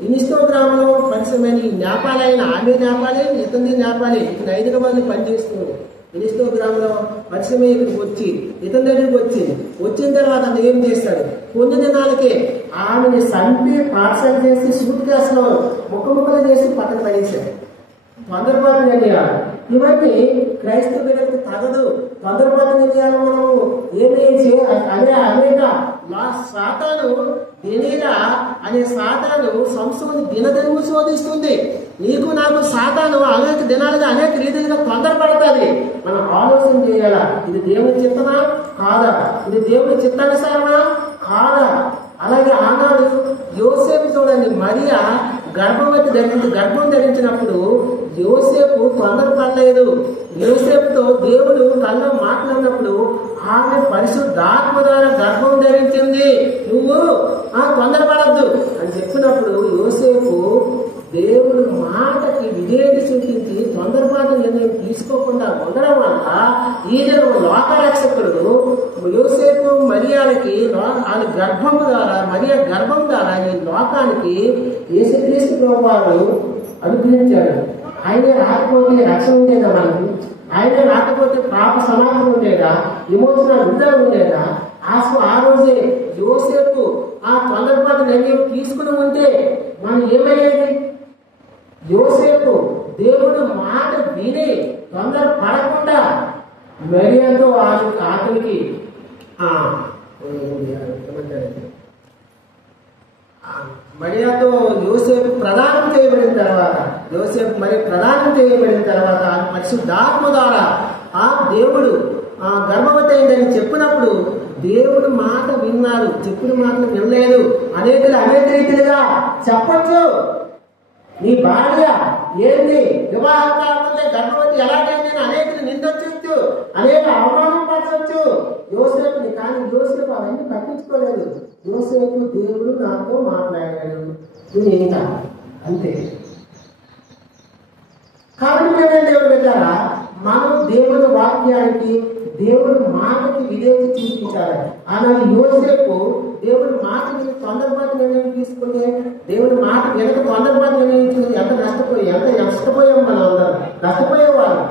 ఇన్స్టాగ్రామ్ లో పరిచయమైన నేపాల్ అయిన ఆమె నేపాలే, ఇతని నేపాలే, ఇతను హైదరాబాద్ లో పనిచేస్తుంది. ఇన్స్టాగ్రామ్ లో పరిచయం ఇక్కడికి వచ్చి ఇతని దగ్గరికి వచ్చిన తర్వాత అతను ఏం చేస్తాడు? కొన్ని దినాలకే ఆమెని చంపి పార్సల్ చేసి సూట్ కేసులో ముక్కలు చేసి పక్కన పడేశాడు. తొందరపాటు నిర్ణయాలు ఇవన్నీ క్రైస్తవ బిడ్డలకు తగదు. తొందరపాటు నిర్ణయాలు మనం అనేక సాతాను దినీరా అనే సాతాను సంస్థను దినదినము శోధిస్తుంది. నీకు నాకు సాతాను అనేక దినాలుగా అనేక రీతిగా తొందరపడుతుంది. మనం ఆలోచన చేయాలా, ఇది దేవుని చిత్తమా కాదా, ఇది దేవుని చిత్తానుసారమా కాదా. అలాగే ఆనాడు యోసేపు చూడండి, మరియా గర్భం ధరించినప్పుడు యోసేపు తొందరపడలేదు. యోసేపుతో దేవుడు కల్లో మాట్లాడినప్పుడు ఆమె పరిశుద్ధాత్మ ద్వారా గర్భం ధరించింది, నువ్వు తొందరపడద్దు అని చెప్పినప్పుడు యోసేపు దేవుడు మాటకి విధేయత చూపించి తొందరపాటు నిర్ణయం తీసుకోకుండా ఉండడం వల్ల ఈయన లోకరక్షకుడు యోసేపు మరియాలకి వాళ్ళ గర్భం ద్వారా మరియా గర్భం ద్వారా ఈ లోకానికి యేసుక్రీస్తు ప్రభువారు అనుగ్రహించాడు. ఆయన రాకపోతే రక్షణ ఉండేదా మనకి? ఆయన రాకపోతే పాప సమాధానం ఉండేదా? విమోచన విడుదల ఉండేదా? ఆ రోజే యోసేపు తొందరపాటు నిర్ణయం తీసుకుని ఉంటే మనం ఏమయ్యేది? యోసేపు దేవుడు మాట విని తొందర పడకుండా మరియాతో అతనికి మరియాతో యోసేపు ప్రదానం చేయబడిన తర్వాత పరిశుద్ధాత్మ ద్వారా దేవుడు గర్భవతి అయిందని చెప్పినప్పుడు దేవుడు మాట విన్నారు, చెప్పిన మాటలు వినలేదు. అనేక రీతిలుగా చెప్పచ్చు. నీ భార్య ఏంది వివాహం కాకపోతే గర్భవతి ఎలాగైంది అనేకలు నిందొచ్చు, అనేక అవమానం పరచవచ్చు యోసేపుని. కానీ యోసేపు అవన్నీ పట్టించుకోలేదు. యోసేపు దేవుడు నాతో మాట్లాడాడు, ఇంకా అంతే. కాబట్టి మేమేం దేవుడు పెట్టారా? మనం దేవుని వాక్యానికి దేవుడి మాటకి విధేయత చూపించాలి. అలాగే యోసేపు దేవుడి మాటకి తొందరపాటు నిర్ణయం తీసుకుంటే దేవుడి మాట వెనక తొందరపాటు నిర్ణయం ఎంత నష్టపోయాం మనం అందరం నష్టపోయేవాళ్ళు.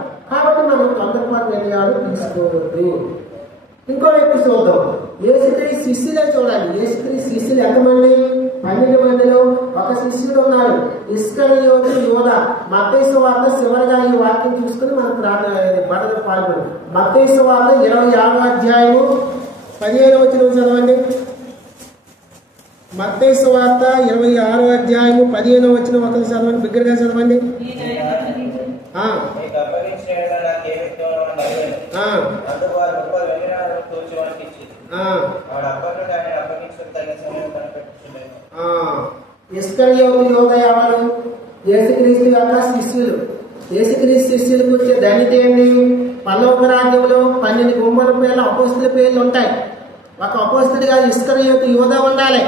యోధ. మత్తయి సువార్త చివరిగా ఈ వాక్యం చూసుకుని మనకు బట్టలు పాల్గొని మత్తయి సువార్త 26వ అధ్యాయము 15వ వచనం చదవండి. మత్తయి సువార్త 26వ అధ్యాయము 15వ వచనం ఒకరు చదవండి, బిగ్గరగా చదవండి. ఇస్కరియోతు యోధ ఎవరు? యేసుక్రీస్తు యొక్క శిష్యులు. యేసుక్రీస్తు శిష్యులకు వచ్చే ధన్యత ఏంటి? పరలోక రాజ్యంలో 12 గుమ్మల పేర్లు అపోస్తుల పేర్లు ఉంటాయి. ఒక అపోస్తుడిగా ఇస్కరియోతు యోధ ఉండాలి.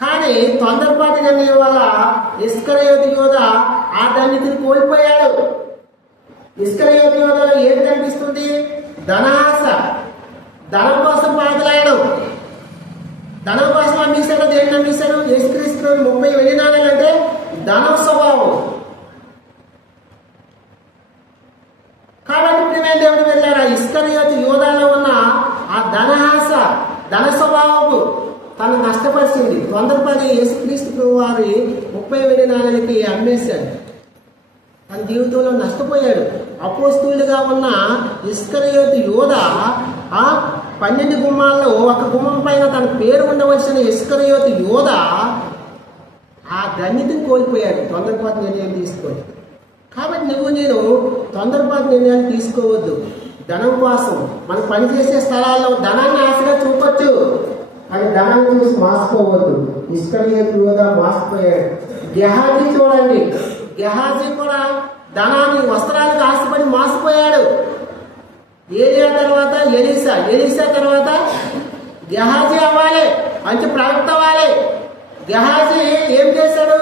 కానీ తొందరపాటి నిర్ణయం వల్ల ఇస్కరియోతు యోధ ఆ ధన్యతను కోల్పోయాడు. ఇస్కరియోతు యోధలో ఏం కనిపిస్తుంది? ధనాశ, ధనం కోసం పాగలాయడం. ధనం కోసం అమ్మేశాడు. దేన్ని అమ్మేశాడు? యేసుక్రీస్తు 30,000 నాణాలు అంటే ధనం స్వభావం. కాబట్టి ప్రియమైన దేవుడు వెళ్ళారా, ఇస్కరియోతు యోధాలో ఉన్న ఆ ధనాశ, ధన స్వభావము తను నష్టపరిచింది. తొందరపడి యేసుక్రీస్తు వారి 30,000 నాణాలకి అమ్మేశాడు. తన జీవితంలో నష్టపోయాడు. అపోస్తలుగా ఉన్న ఇస్కరియోతు యోధ ఆ 12 గుమ్మాల్లో ఒక గుమ్మం పైన తన పేరు ఉండవలసిన ఇస్కరియోతు యోధ ఆ ధన్యతను కోల్పోయాడు తొందరపాటు నిర్ణయం తీసుకొని. కాబట్టి నువ్వు నేను తొందరపాటు నిర్ణయాలు తీసుకోవద్దు. ధనం కోసం మనం పనిచేసే స్థలాల్లో ధనాన్ని ఆశగా చూపొచ్చు, కానీ ధనాన్ని చూసి మోసపోవద్దు. ఇస్కరియోతు యోధ మోసపోయాడు. గెహాజీ చూడండి, గెహాజీ కూడా ధనాన్ని వస్త్రాలకు ఆశపడి మోసపోయాడు. ఏలియా తర్వాత ఎలీసా, ఎలీసా తర్వాత గెహాజీ అవ్వాలి, మంచి ప్రవక్త అవ్వాలి. గెహాజీ ఏం చేశాడు?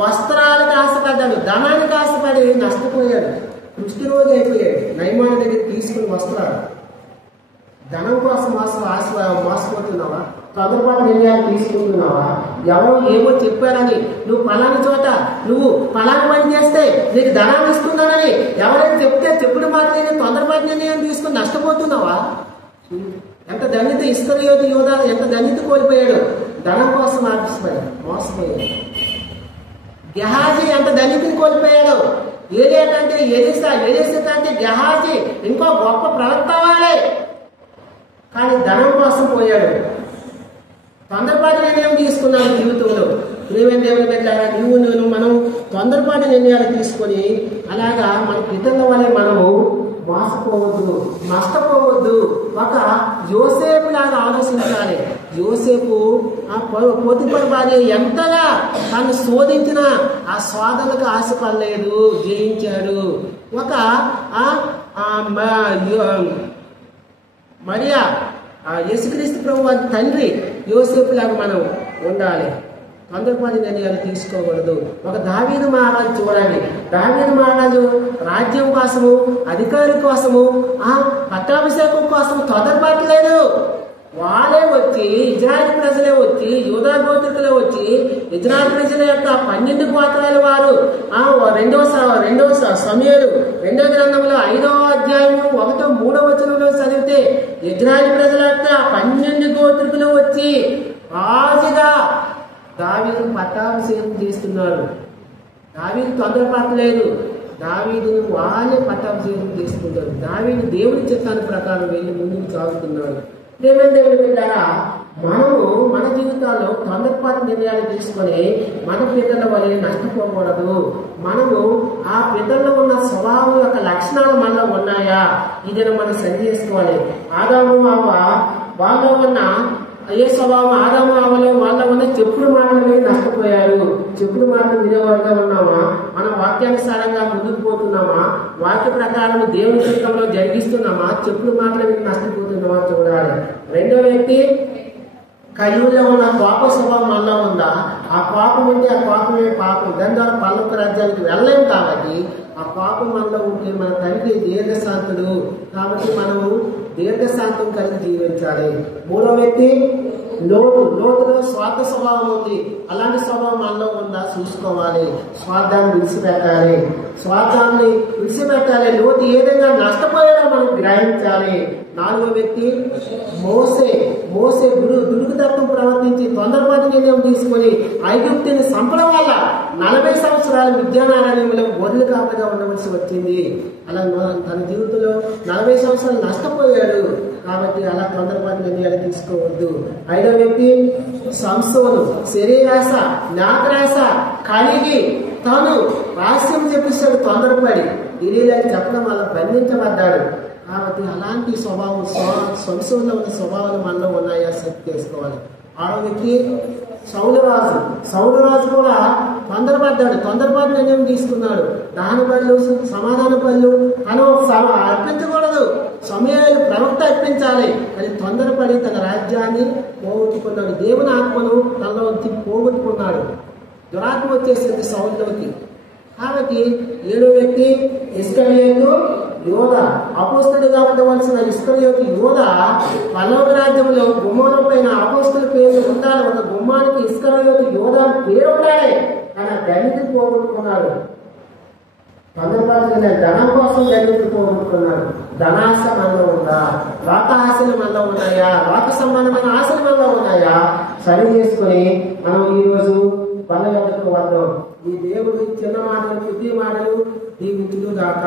వస్త్రాలకు ఆశపడ్డాడు, ధనానికి ఆశపడి నష్టపోయాడు, కుష్ఠరోగి అయిపోయాడు. నయమాన దగ్గర తీసుకుని వస్త్రాలు. ధనం కోసం మోసపోతున్నావా? తొందరపాటు నిర్ణయాలు తీసుకుంటున్నావా? ఎవరో ఏమో చెప్పారని నువ్వు పలాని చోట నువ్వు పలాని పని చేస్తే నీకు ధనాన్ని ఇస్తున్నానని ఎవరైనా చెప్తే చెప్పుడు మాత్రమే తొందరపాటు నిర్ణయం తీసుకుని నష్టపోతున్నావా? ఎంత ధన్యత ఇస్కరియోతు యోధ ఎంత ధన్యత కోల్పోయాడు? ధనం కోసం మోసపోయాడు. గెహాజీ ఎంత ధన్యతని కోల్పోయాడు? ఏలియా కంటే ఎలీసా, ఎలీసా కంటే గెహాజీ ఇంకో గొప్ప ప్రవక్త అవ్వాలి, కానీ ధనం కోసం పోయాడు. తొందరపాటు నిర్ణయం తీసుకున్నాను జీవితంలో. ప్రియమైన దేవుని బిడ్డలారా, నేను మనం తొందరపాటు నిర్ణయాలు తీసుకొని అలాగా మన పితరుల వల్లే మనము మోసపోవద్దు, నష్టపోవద్దు. ఒక యోసేపు లాగా ఆలోచించాలి. యోసేపు ఆ పోతిఫరు భార్య ఎంతగా తను శోధించిన ఆ శోధనకు ఆశపడలేదు, జయించాడు. ఒక మరియా యేసుక్రీస్తు ప్రభు వారి తండ్రి యోసేపు లాగా మనం ఉండాలి. తొందరపాటు నిర్ణయాలు తీసుకోకూడదు. ఒక దావీదు మహారాజు చూడండి. దావీదు మహారాజు రాజ్యం కోసము, అధికారి కోసము, పట్టాభిషేకం కోసం తొందరపాటు లేదు. వాళ్ళే వచ్చి, ఇజ్రాయేల్ ప్రజలే వచ్చి, యూదా గోత్రికులే వచ్చి, ఇజ్రాయేల్ ప్రజల యొక్క 12 గోత్రాల వారు రెండవ సమూయేలు 2వ గ్రంథంలో 5వ అధ్యాయము 1, 3వ వచనంలో చదివితే ఇజ్రాయేల్ ప్రజల యొక్క 12 గోత్రికులు వచ్చి రాజుగా దావీదు పట్టాభిషేకం చేస్తున్నారు. దావీదు తొందరపాటు లేదు. దావీదు వాళ్ళే పట్టాభిషేకం చేసుకుంటారు. దావీదు దేవుని చిత్తాన్ని ప్రకారం వెళ్ళి ముందుకు సాగుతున్నాడు. దేవుని బిడ్డలారా, మనము మన జీవితాల్లో తొందరపాటు నిర్ణయాలు తీసుకొని మన పితరుల వలె నష్టపోకూడదు. మనము ఆ పితరులో ఉన్న స్వభావం యొక్క లక్షణాలు మనలో ఉన్నాయా, ఇది మనం సరి చేసుకోవాలి. ఆదాము అవ్వ వాళ్ళలో ఉన్న ఏ స్వభావం? ఆదాము అవ్వలో వాళ్ళ ఉన్న చెప్పుడు మాటలు విని నష్టపోయారు. చెప్పుడు మాటలు వినేవాళ్ళగా ఉన్నామా? మనం వాక్యానుసారంగా ముందుకు పోతున్నామా? వాక్య ప్రకారం దేవుని చిత్తంలో జరిగిస్తున్నామా? చెప్పుడు మాటలు విని నష్టపోతున్నామా చూడాలి. రెండో వ్యక్తి, కయ్యూల్లో ఉన్న కోప స్వభావం మనలో ఉందా? ఆ కోపం ఉంటే ఆ కోపమే పాపం, దాని ద్వారా పరలోక రాజ్యానికి వెళ్ళలేము. కాబట్టి ఆ పాపం మనలో ఉంటే మన తండ్రి దీర్ఘశాంతుడు, కాబట్టి మనము దీర్ఘశాంతం కలిగి జీవించాలి. మూడో వ్యక్తి లోతులో స్వార్థ స్వభావం ఉంది. అలాంటి స్వభావం మనలో ఉందా చూసుకోవాలి. స్వార్థాన్ని విడిచిపెట్టాలి. లోతు ఏ విధంగా నష్టపోయాడో మనం గ్రహించాలి. 4వ వ్యక్తి మోసే. మోసే దుడుకుతత్వం ప్రవర్తించి తొందరపాటు నిర్ణయం తీసుకుని ఐగుప్తుని చంపడం వల్ల 40 సంవత్సరాల విద్యానారాయణంలో వదిలి కాపగా ఉండవలసి వచ్చింది. అలా తన జీవితంలో 40 సంవత్సరాలు నష్టపోయాడు. కాబట్టి అలా తొందరపాటు నిర్ణయాలు తీసుకోవద్దు. 5వ వ్యక్తి సంసోను. శరీరాశ, జ్ఞాతరాశ కలిగి తాను రహస్యం చెప్పిస్తాడు తొందరపడి. తెలియలేక చెప్పడం వల్ల బంధించబడ్డాడు. కాబట్టి అలాంటి స్వభావం సంసోన్లో ఉన్న స్వభావాలు మనలో ఉన్నాయా సెట్ చేసుకోవాలి. 6వ వ్యక్తి సౌలురాజు. సౌలురాజు కూడా తొందరపడ్డాడు, తొందరపాటు నిర్ణయం తీసుకున్నాడు. దాని బళ్ళు, సమాధాన బళ్ళు తను అర్పించకూడదు, సమయాలు ప్రవక్త అర్పించాలి అని తొందరపడి తన రాజ్యాన్ని పోగొట్టుకున్నాడు. దేవుని ఆత్మను తనలో పోగొట్టుకున్నాడు. దురాత్మ వచ్చేసింది సౌలులోకి. కాబట్టి 7వ వ్యక్తి ఇస్కరియోతు యోధ. అపోస్తులుగా ఉండవలసిన ఇస్కరియోతు యోధ పరలోక రాజ్యంలో గుమ్మాల పైన అపోస్తుల పేరు ఉండాలి. ఒక గుమ్మానికి ఇస్కరియోతు యోధ పేరు ఉండాలి. ఆయన గణితి పోగొట్టుకున్నాడు. తొందరపాటు ధనం కోసం గణితి పోగొట్టుకున్నాడు. ధనాశ మనలో ఉందా? లోక ఆశలు మనలో ఉన్నాయా? లోక సంబంధమైన ఆశలు మనలో ఉన్నాయా? సరి చేసుకుని మనం ఈరోజు బల యొక్కకు వద్దాం. ఈ దేవుడు చిన్న మాటలు, బుద్ధి మాటలు దీవించును గాక.